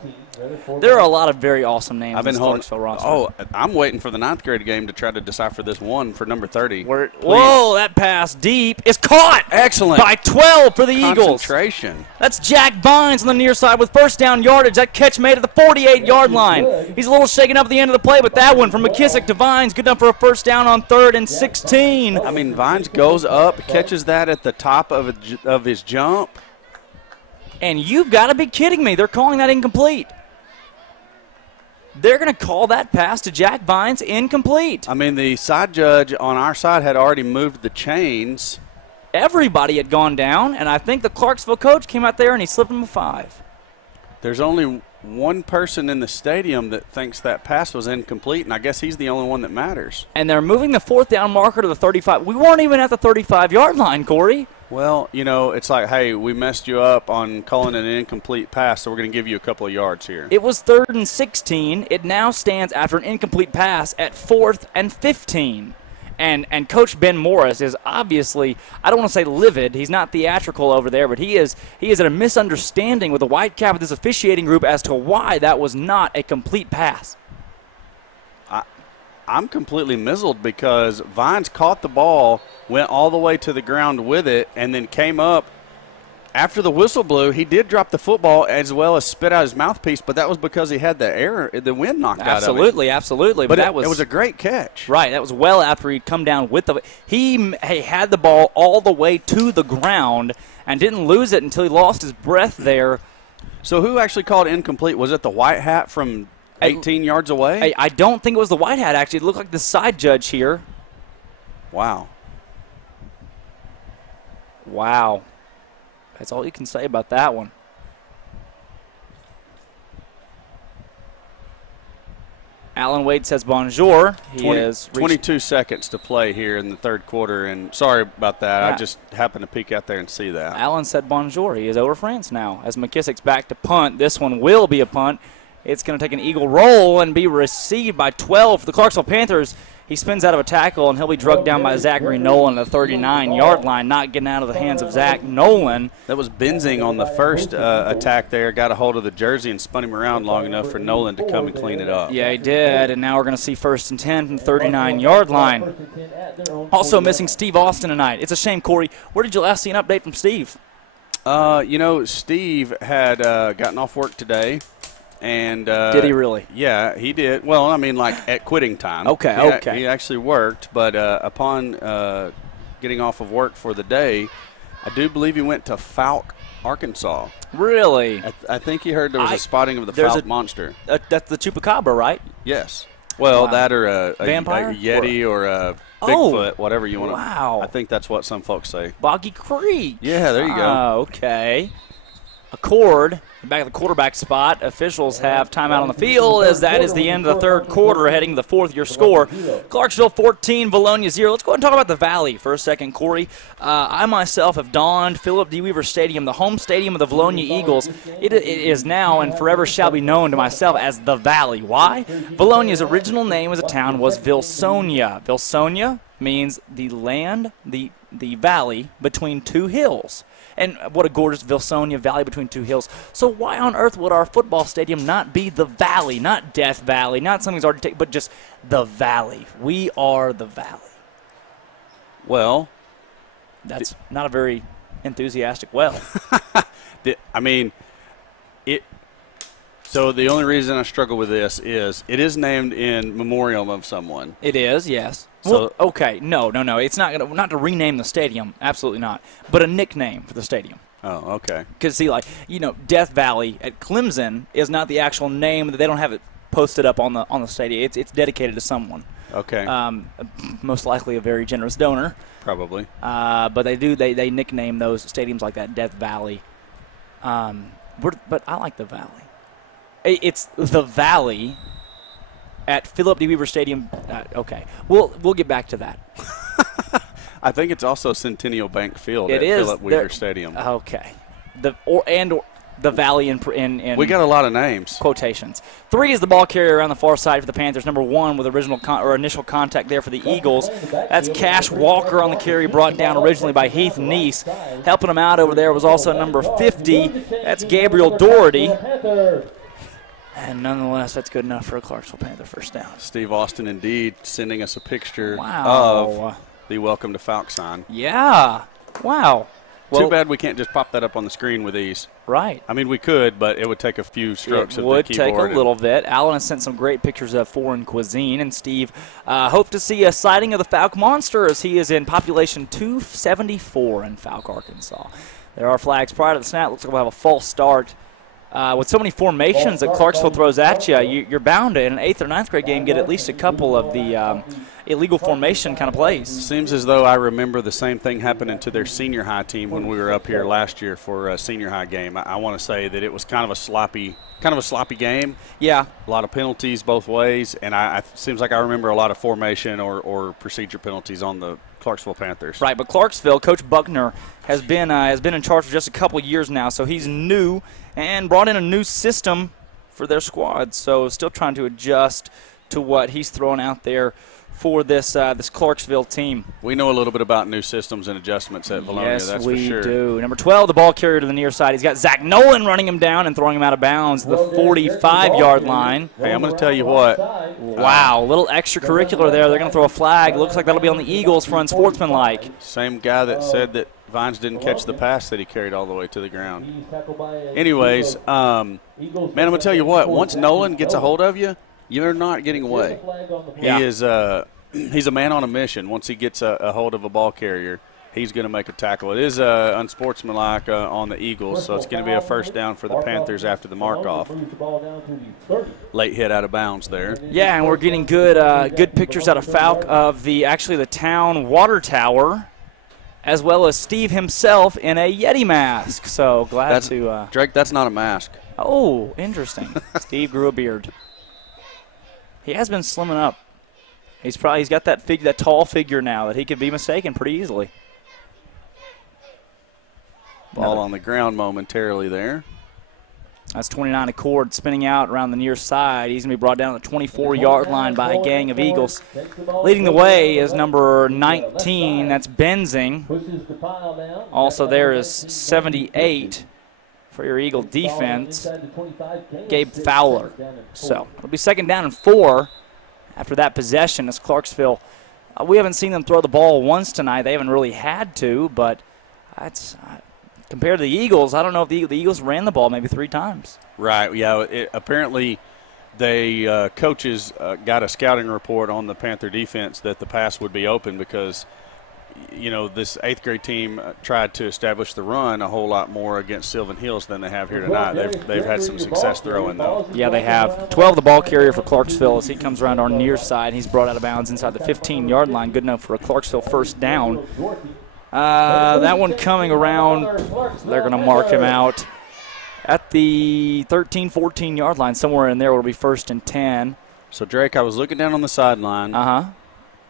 There are a lot of very awesome names in the Clarksville roster. Oh, I'm waiting for the 9th grade game to try to decipher this one for number 30. Whoa, that pass deep is caught. Excellent. By 12 for the Eagles. Concentration. That's Jack Vines on the near side with first down yardage. That catch made at the 48-yard line. He's a little shaken up at the end of the play, but that one from McKissick to Vines, good enough for a first down on 3rd and 16. I mean, Vines goes up, catches that at the top of his jump. And you've got to be kidding me. They're calling that incomplete. They're going to call that pass to Jack Vines incomplete. I mean, the side judge on our side had already moved the chains. Everybody had gone down, and I think the Clarksville coach came out there and he slipped him a 5. There's only one person in the stadium that thinks that pass was incomplete, and I guess he's the only one that matters. And they're moving the 4th down marker to the 35. We weren't even at the 35-yard line, Corey. Well, it's like, hey, we messed you up on calling it an incomplete pass, so we're going to give you a couple of yards here. It was 3rd and 16. It now stands after an incomplete pass at 4th and 15. And Coach Ben Morris is obviously, I don't want to say livid. He's not theatrical over there, but he is at a misunderstanding with the Whitecap, with this officiating group, as to why that was not a complete pass. I'm completely mizzled because Vines caught the ball, went all the way to the ground with it, and then came up after the whistle blew, he did drop the football as well as spit out his mouthpiece, but that was because he had the wind knocked out of it. Absolutely. But it was a great catch. Right. That was well after he'd come down with the – he had the ball all the way to the ground and didn't lose it until he lost his breath there. So who actually called incomplete? Was it the white hat from 18 yards away? I don't think it was the white hat, actually. It looked like the side judge here. Wow. That's all you can say about that one. Alan Wade says bonjour. He is 22 seconds to play here in the third quarter, and sorry about that. Yeah. I just happened to peek out there and see that. Alan said bonjour. He is over France now. As McKissick's back to punt, this one will be a punt. It's going to take an eagle roll and be received by 12 for the Clarksville Panthers. He spins out of a tackle, and he'll be drugged down by Zachary Nolan at the 39-yard line, not getting out of the hands of Zach Nolan. That was Benzing on the first attack there. Got a hold of the jersey and spun him around long enough for Nolan to come and clean it up. Yeah, he did, and now we're going to see 1st and 10 from the 39-yard line. Also missing Steve Austin tonight. It's a shame, Corey. Where did you last see an update from Steve? Steve had gotten off work today. And did he really? Yeah, he did. Well, I mean, like at quitting time. Okay. He actually worked, but upon getting off of work for the day, I do believe he went to Falk, Arkansas. Really? I think he heard there was a spotting of the Falk monster. That's the Chupacabra, right? Yes. Well, that or a vampire, a Yeti or a Bigfoot, whatever you want to. Wow. I think that's what some folks say. Boggy Creek. Yeah, there you go. Okay. Accord, back at the quarterback spot. Officials have timeout on the field as that is the end of the third quarter, heading to the fourth. Your score, Clarksville 14, Vilonia 0. Let's go ahead and talk about the Valley for a second, Corey. I myself have donned Philip D. Weaver Stadium, the home stadium of the Vilonia Eagles. It is now and forever shall be known to myself as the Valley. Why? Vilonia's original name as a town was Vilonia. Vilonia means the land, the valley between two hills. And what a gorgeous Vilonia valley between two hills. So why on earth would our football stadium not be the Valley, not Death Valley, not something's already taken, but just the Valley? We are the Valley. Well, that's not a very enthusiastic well. I mean, it. So the only reason I struggle with this is it is named in memoriam of someone. It is, yes. So well, okay, no. It's not to rename the stadium, absolutely not, but a nickname for the stadium. Oh, okay. Because see, Death Valley at Clemson is not the actual name. They don't have it posted up on the stadium. It's dedicated to someone. Okay. Most likely a very generous donor. Probably. But they nickname those stadiums like that Death Valley. But I like the Valley. It's the Valley at Philip D. Weaver Stadium. Okay, we'll get back to that. I think it's also Centennial Bank Field at Philip Weaver Stadium. Okay, the Valley in we got a lot of names. Quotations. 3 is the ball carrier around the far side for the Panthers. Number 1 with initial contact there for the Eagles. That's Cash Walker on the carry, brought down originally by Heath Neese. Helping him out over there was also number 50. That's Gabriel Doherty. And nonetheless, that's good enough for a Clarksville Panther first down. Steve Austin indeed sending us a picture of the Welcome to Falk sign. Yeah. Wow. Too bad we can't just pop that up on the screen with these. Right. I mean, we could, but it would take a few strokes of the keyboard. It would take a little bit. Alan has sent some great pictures of foreign cuisine, and Steve hopes to see a sighting of the Falk monster as he is in population 274 in Falk, Arkansas. There are flags prior to the snap. Looks like we'll have a false start. With so many formations that Clarksville throws at you, you're bound to, in an 8th or 9th grade game, get at least a couple of the illegal formation kind of plays. Seems as though I remember the same thing happening to their senior high team when we were up here last year for a senior high game. I want to say that it was kind of a sloppy game. Yeah. A lot of penalties both ways, and it seems like I remember a lot of formation or procedure penalties on the Clarksville Panthers. Right, but Clarksville, Coach Buckner has been in charge for just a couple years now, so he's new and brought in a new system for their squad. So still trying to adjust to what he's throwing out there for this Clarksville team. We know a little bit about new systems and adjustments at Vilonia, that's for sure. Yes, we do. Number 12, the ball carrier to the near side. He's got Zach Nolan running him down and throwing him out of bounds at the 45-yard line. Hey, I'm going to tell you what. Wow, a little extracurricular there. They're going to throw a flag. Looks like that'll be on the Eagles for unsportsmanlike. Same guy that said that Vines didn't catch the pass that he carried all the way to the ground. Anyways, man, I'm going to tell you what. Once Nolan gets a hold of you, you're not getting away. Yeah. He is he's a man on a mission. Once he gets a hold of a ball carrier, he's going to make a tackle. It is unsportsmanlike on the Eagles, so it's going to be a first down for the Panthers after the mark-off. Late hit out of bounds there. Yeah, and we're getting good pictures out of Falk of the town water tower, as well as Steve himself in a Yeti mask. So glad to Drake, that's not a mask. Oh, interesting. Steve grew a beard. He has been slimming up. He's got that tall figure now that he could be mistaken pretty easily. Ball on the ground momentarily there. That's 29 Accord spinning out around the near side. He's going to be brought down to the 24-yard line by a gang of Eagles. Leading the way is number 19. That's Benzing. Also there is 78 for your Eagle defense, Gabe Fowler. So it'll be second down and 4 after that possession as Clarksville. We haven't seen them throw the ball once tonight. They haven't really had to, but that's compared to the Eagles, I don't know if the Eagles ran the ball maybe 3 times. Right, yeah. Apparently they coaches got a scouting report on the Panther defense that the pass would be open because – this 8th grade team tried to establish the run a whole lot more against Sylvan Hills than they have here tonight. They've had some success throwing, though. Yeah, they have. 12, the ball carrier for Clarksville as he comes around our near side. He's brought out of bounds inside the 15-yard line. Good enough for a Clarksville first down. That one coming around, they're going to mark him out at the 13, 14-yard line. Somewhere in there will be first and 10. So, Drake, I was looking down on the sideline. Uh-huh.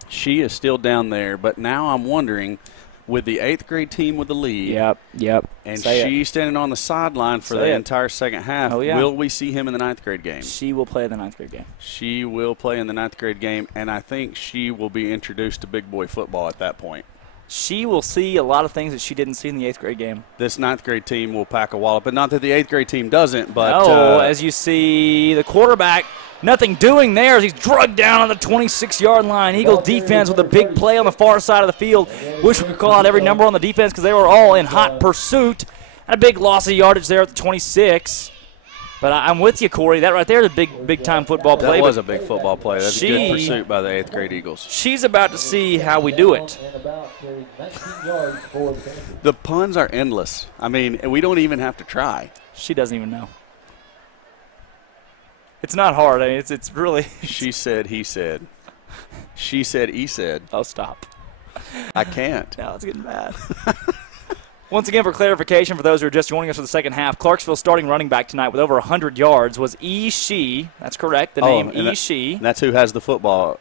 She is still down there, but now I'm wondering, with the 8th grade team with the lead, yep, and she's standing on the sideline for the entire second half, will we see him in the 9th grade game? She will play the 9th grade game. She will play in the 9th grade game, and I think she will be introduced to big boy football at that point. She will see a lot of things that she didn't see in the 8th grade game. This 9th grade team will pack a wallop, but not that the 8th grade team doesn't. But as you see the quarterback, nothing doing there as he's drugged down on the 26-yard line. Eagle defense with a big play on the far side of the field. Wish we could call out every number on the defense because they were all in hot pursuit. And a big loss of yardage there at the 26. But I'm with you, Corey. That right there is a big-time football play. That was a big football play. That's a good pursuit by the 8th grade Eagles. She's about to see how we do it. The puns are endless. I mean, we don't even have to try. She doesn't even know. It's not hard. I mean, it's really. She said, he said. She said, he said. Oh, stop. I can't. Now it's getting bad. Once again, for clarification, for those who are just joining us for the second half, Clarksville's starting running back tonight with over 100 yards was E. That's correct. The name E. That's who has the football.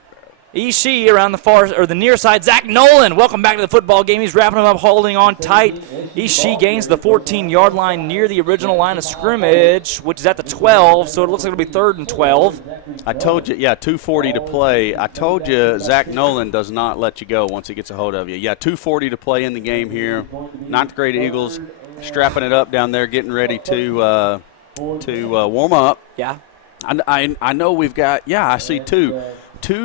E. around the near side. Zach Nolan, welcome back to the football game. He's wrapping him up, holding on tight. E. gains the 14-yard line near the original line of scrimmage, which is at the 12, so it looks like it'll be 3rd and 12. I told you, 2:40 to play. I told you Zach Nolan does not let you go once he gets a hold of you. 2:40 to play in the game here. 9th grade Eagles strapping it up down there, getting ready to warm up. Yeah. I know we've got, I see two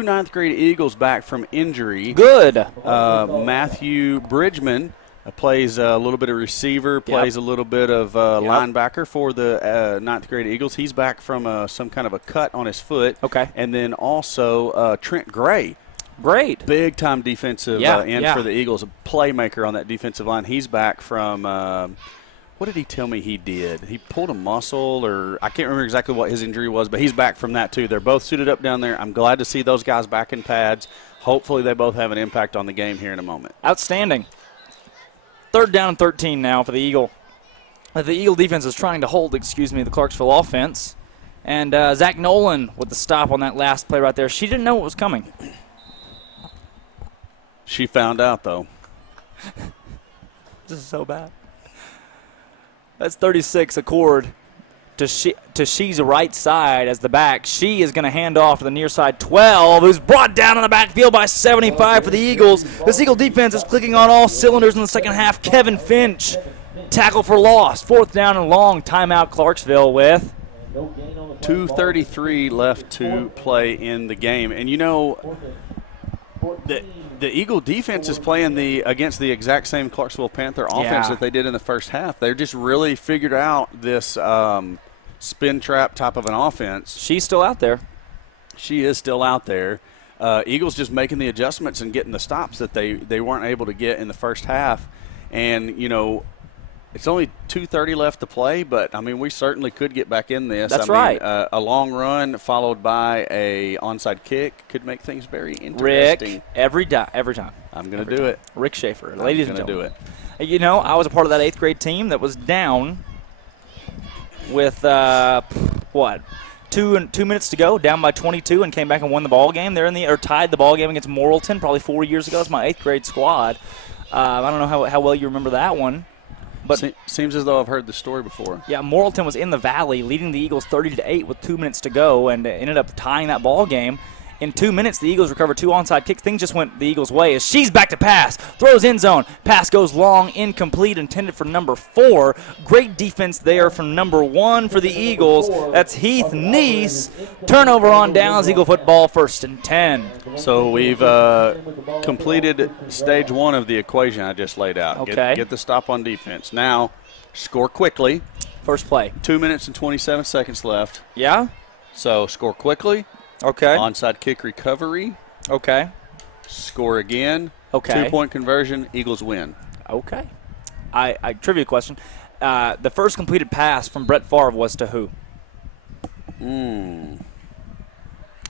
9th grade Eagles back from injury. Good. Matthew Bridgman plays a little bit of receiver, plays a little bit of linebacker for the 9th grade Eagles. He's back from some kind of a cut on his foot. Okay. And then also Trent Gray. Great. Big-time defensive end for the Eagles, a playmaker on that defensive line. He's back from what did he tell me he did? He pulled a muscle, or I can't remember exactly what his injury was, but he's back from that too. They're both suited up down there. I'm glad to see those guys back in pads. Hopefully they both have an impact on the game here in a moment. Outstanding. 3rd down and 13 now for the Eagle. The Eagle defense is trying to hold, the Clarksville offense. And Zach Nolan with the stop on that last play right there. She didn't know what was coming. She found out, though. This is so bad. That's 36 Accord to She's right side as the back. She is going to hand off to the near side 12, who's brought down in the backfield by 75 for the Eagles. This Eagle defense is clicking on all cylinders in the second half. Kevin Finch, tackle for loss. 4th down and long. Timeout Clarksville with 2:33 left to play in the game. And, the Eagle defense is playing against the exact same Clarksville Panther offense that they did in the first half. They're just really figured out this spin trap type of an offense. She's still out there. She is still out there. Eagles just making the adjustments and getting the stops that they weren't able to get in the first half. And, it's only 2:30 left to play, but, we certainly could get back in this. That's right. A long run followed by a onside kick could make things very interesting. Rick, every time. I'm going to do it. Rick Schaefer, ladies and gentlemen. Do it. I was a part of that 8th grade team that was down with, 2 minutes to go, down by 22, and came back and won the ball game. Or tied the ball game against Morrilton probably 4 years ago. It's my 8th grade squad. I don't know how well you remember that one. But seems as though I've heard the story before. Yeah, Morrilton was in the Valley, leading the Eagles 30-8 with 2 minutes to go, and ended up tying that ball game. In 2 minutes, the Eagles recovered 2 onside kicks. Things just went the Eagles' way as she's back to pass. Throws end zone. Pass goes long, incomplete, intended for number 4. Great defense there from number 1 for the Eagles. That's Heath Neese. Turnover on downs. Eagle football, 1st and 10. So we've completed stage 1 of the equation I just laid out. Okay. Get the stop on defense. Now, score quickly. First play. 2 minutes and 27 seconds left. Yeah? So score quickly. Okay. Onside kick recovery. Okay. Score again. Okay. 2-point conversion. Eagles win. Okay. I trivia question. The first completed pass from Brett Favre was to who?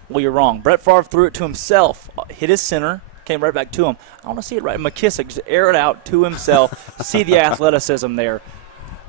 Well, you're wrong. Brett Favre threw it to himself, hit his center, came right back to him. I want to see it right. McKissick just air it out to himself. See the athleticism there.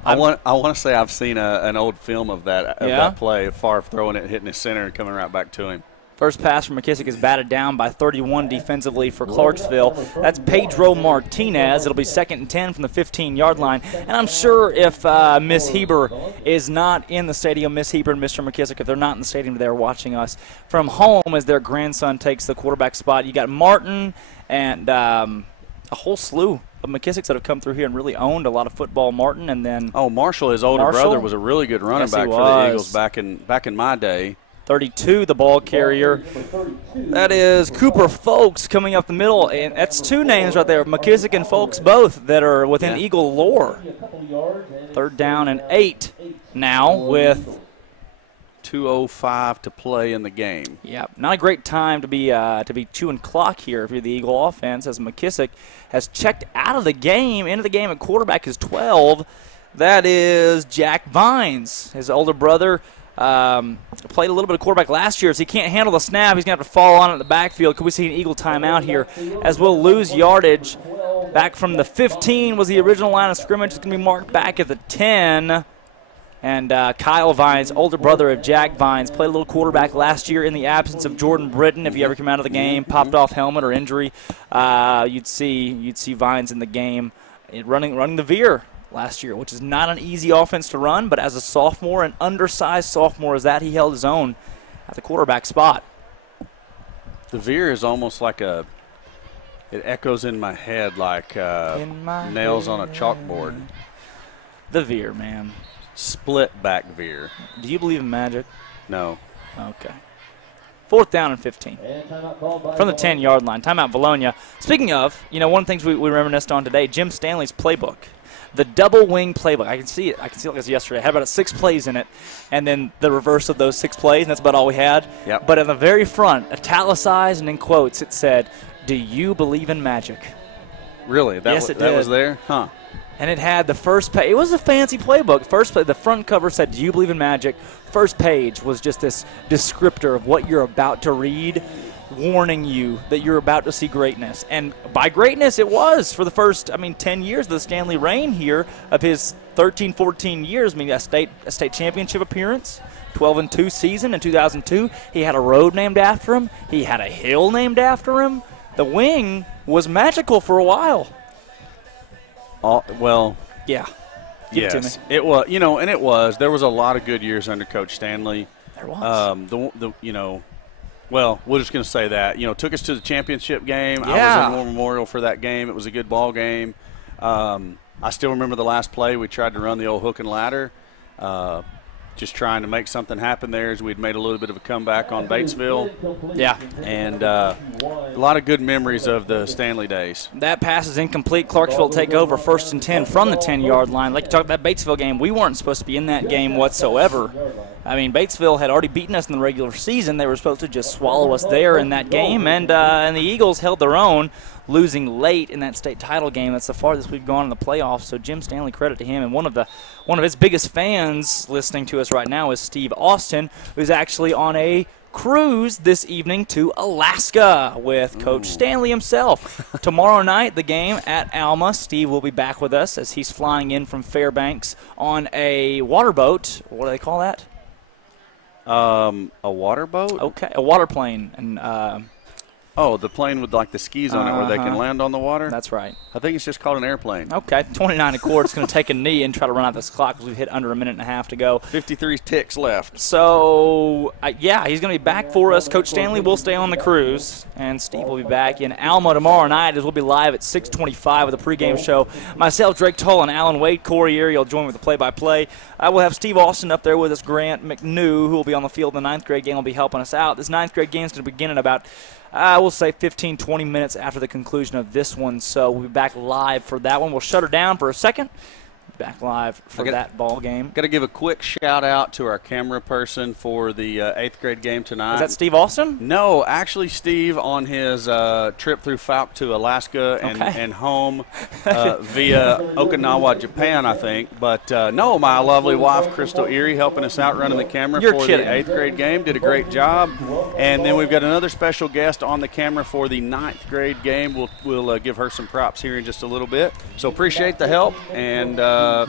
I want to say I've seen an old film of that play, Favre throwing it, hitting his center, and coming right back to him. First pass from McKissick is batted down by 31 defensively for Clarksville. That's Pedro Martinez. It'll be 2nd and 10 from the 15-yard line. And I'm sure if Miss Heber is not in the stadium, Miss Heber and Mr. McKissick, if they're not in the stadium, they're watching us from home as their grandson takes the quarterback spot. You got Martin and a whole slew of McKissicks that have come through here and really owned a lot of football. Martin and then Marshall, his older brother, was a really good running back for the Eagles back in my day. 32, the ball carrier. That is Cooper Folks coming up the middle, and that's 2 names right there, McKissick and Folks both, that are within Eagle lore. 3rd down and 8 now with 2:05 to play in the game. Yeah, not a great time to be chewing clock here if you're the Eagle offense, as McKissick has checked out of the game. Into the game at quarterback is 12. That is Jack Vines. His older brother played a little bit of quarterback last year, so he can't handle the snap. He's going to have to fall on it in the backfield. Could we see an Eagle timeout here as we'll lose yardage? Back from the 15 was the original line of scrimmage. It's going to be marked back at the 10. And Kyle Vines, older brother of Jack Vines, played a little quarterback last year in the absence of Jordan Britton. If he ever came out of the game, popped off helmet or injury, you'd see Vines in the game running the veer last year, which is not an easy offense to run. But as a sophomore, an undersized sophomore as that, he held his own at the quarterback spot. The veer is almost like it echoes in my head like nails on a chalkboard. The veer, man. Split back veer. Do you believe in magic? No. Okay. 4th down and 15. From the 10-yard line. Timeout, Vilonia. Speaking of, one of the things we reminisced on today, Jim Stanley's playbook. The double wing playbook. I can see it. Like it was yesterday. It had about 6 plays in it, and then the reverse of those 6 plays, and that's about all we had. Yep. But in the very front, italicized and in quotes, it said, "Do you believe in magic?" Really? Yes, it did. That was there? Huh. And it had the first page. It was a fancy playbook. First, the front cover said, "Do you believe in magic?" First page was just this descriptor of what you're about to read, warning you that you're about to see greatness. And by greatness, it was for the first, 10 years of the Stanley reign here of his 13, 14 years. A state championship appearance, 12-2 season in 2002. He had a road named after him. He had a hill named after him. The wing was magical for a while. Yeah. Give it to me. It was. And it was. There was a lot of good years under Coach Stanley. There was. We're just going to say that. Took us to the championship game. Yeah. I was in War Memorial for that game. It was a good ball game. I still remember the last play. We tried to run the old hook and ladder. just trying to make something happen there as we'd made a little bit of a comeback on Batesville. Yeah. And a lot of good memories of the Stanley days. That pass is incomplete. Clarksville take over 1st and 10 from the 10-yard line. Like you talked about that Batesville game, we weren't supposed to be in that game whatsoever. I mean, Batesville had already beaten us in the regular season. They were supposed to just swallow us there in that game, and the Eagles held their own, losing late in that state title game. That's the farthest we've gone in the playoffs. So Jim Stanley, credit to him. And one of his biggest fans listening to us right now is Steve Austin, who's actually on a cruise this evening to Alaska with Coach Stanley himself. Tomorrow night, the game at Alma. Steve will be back with us as he's flying in from Fairbanks on a water boat. What do they call that? A water boat? Okay, a water plane. And the plane with like the skis on it where they can land on the water? That's right. I think it's just called an airplane. Okay, 29 a quarter. It's going to take a knee and try to run out this clock because we've hit under a minute and a half to go. 53 ticks left. So, yeah, he's going to be back for us. Coach Stanley will stay on the cruise, and Steve will be back in Alma tomorrow night as we'll be live at 6:25 with a pregame show. Myself, Drake Toll, and Alan Wade. Corey Erie will join with the play-by-play. I will have Steve Austin up there with us. Grant McNew, who will be on the field in the 9th grade game, will be helping us out. This 9th grade game is going to begin in about we'll say 15, 20 minutes after the conclusion of this one. So we'll be back live for that one. We'll shut her down for a second. Back live for that ball game. Got to give a quick shout out to our camera person for the 8th grade game tonight. Is that Steve Austin? No, actually Steve on his trip through Falk to Alaska and home via Okinawa, Japan, I think. But no, my lovely wife Crystal Erie helping us out running the camera the 8th grade game. Did a great job. And then we've got another special guest on the camera for the 9th grade game. We'll give her some props here in just a little bit. So appreciate the help, and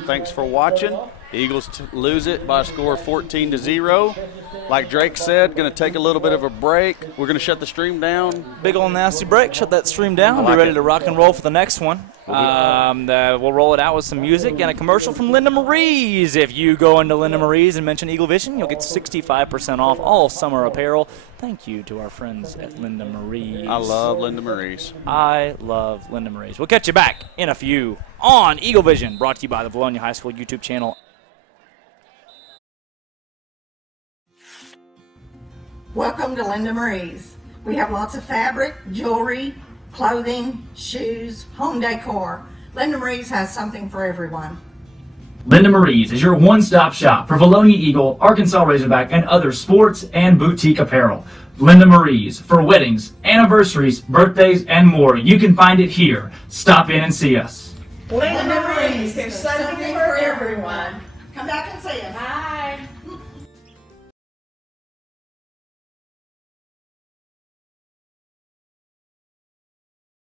thanks for watching. The Eagles lose it by a score of 14-0. Like Drake said, going to take a little bit of a break. We're going to shut the stream down. Big old nasty break. Shut that stream down. Be ready to rock and roll for the next one. We'll roll it out with some music and a commercial from Linda Marie's. If you go into Linda Marie's and mention Eagle Vision, you'll get 65% off all summer apparel. Thank you to our friends at Linda Marie's. I love Linda Marie's. I love Linda Marie's. We'll catch you back in a few on Eagle Vision, brought to you by the Vilonia High School YouTube channel. Welcome to Linda Marie's. We have lots of fabric, jewelry, clothing, shoes, home decor. Linda Marie's has something for everyone. Linda Marie's is your one-stop shop for Vilonia Eagle, Arkansas Razorback, and other sports and boutique apparel. Linda Marie's for weddings, anniversaries, birthdays, and more. You can find it here. Stop in and see us. Linda Marie's, there's something for everyone. Come back and see us. Bye.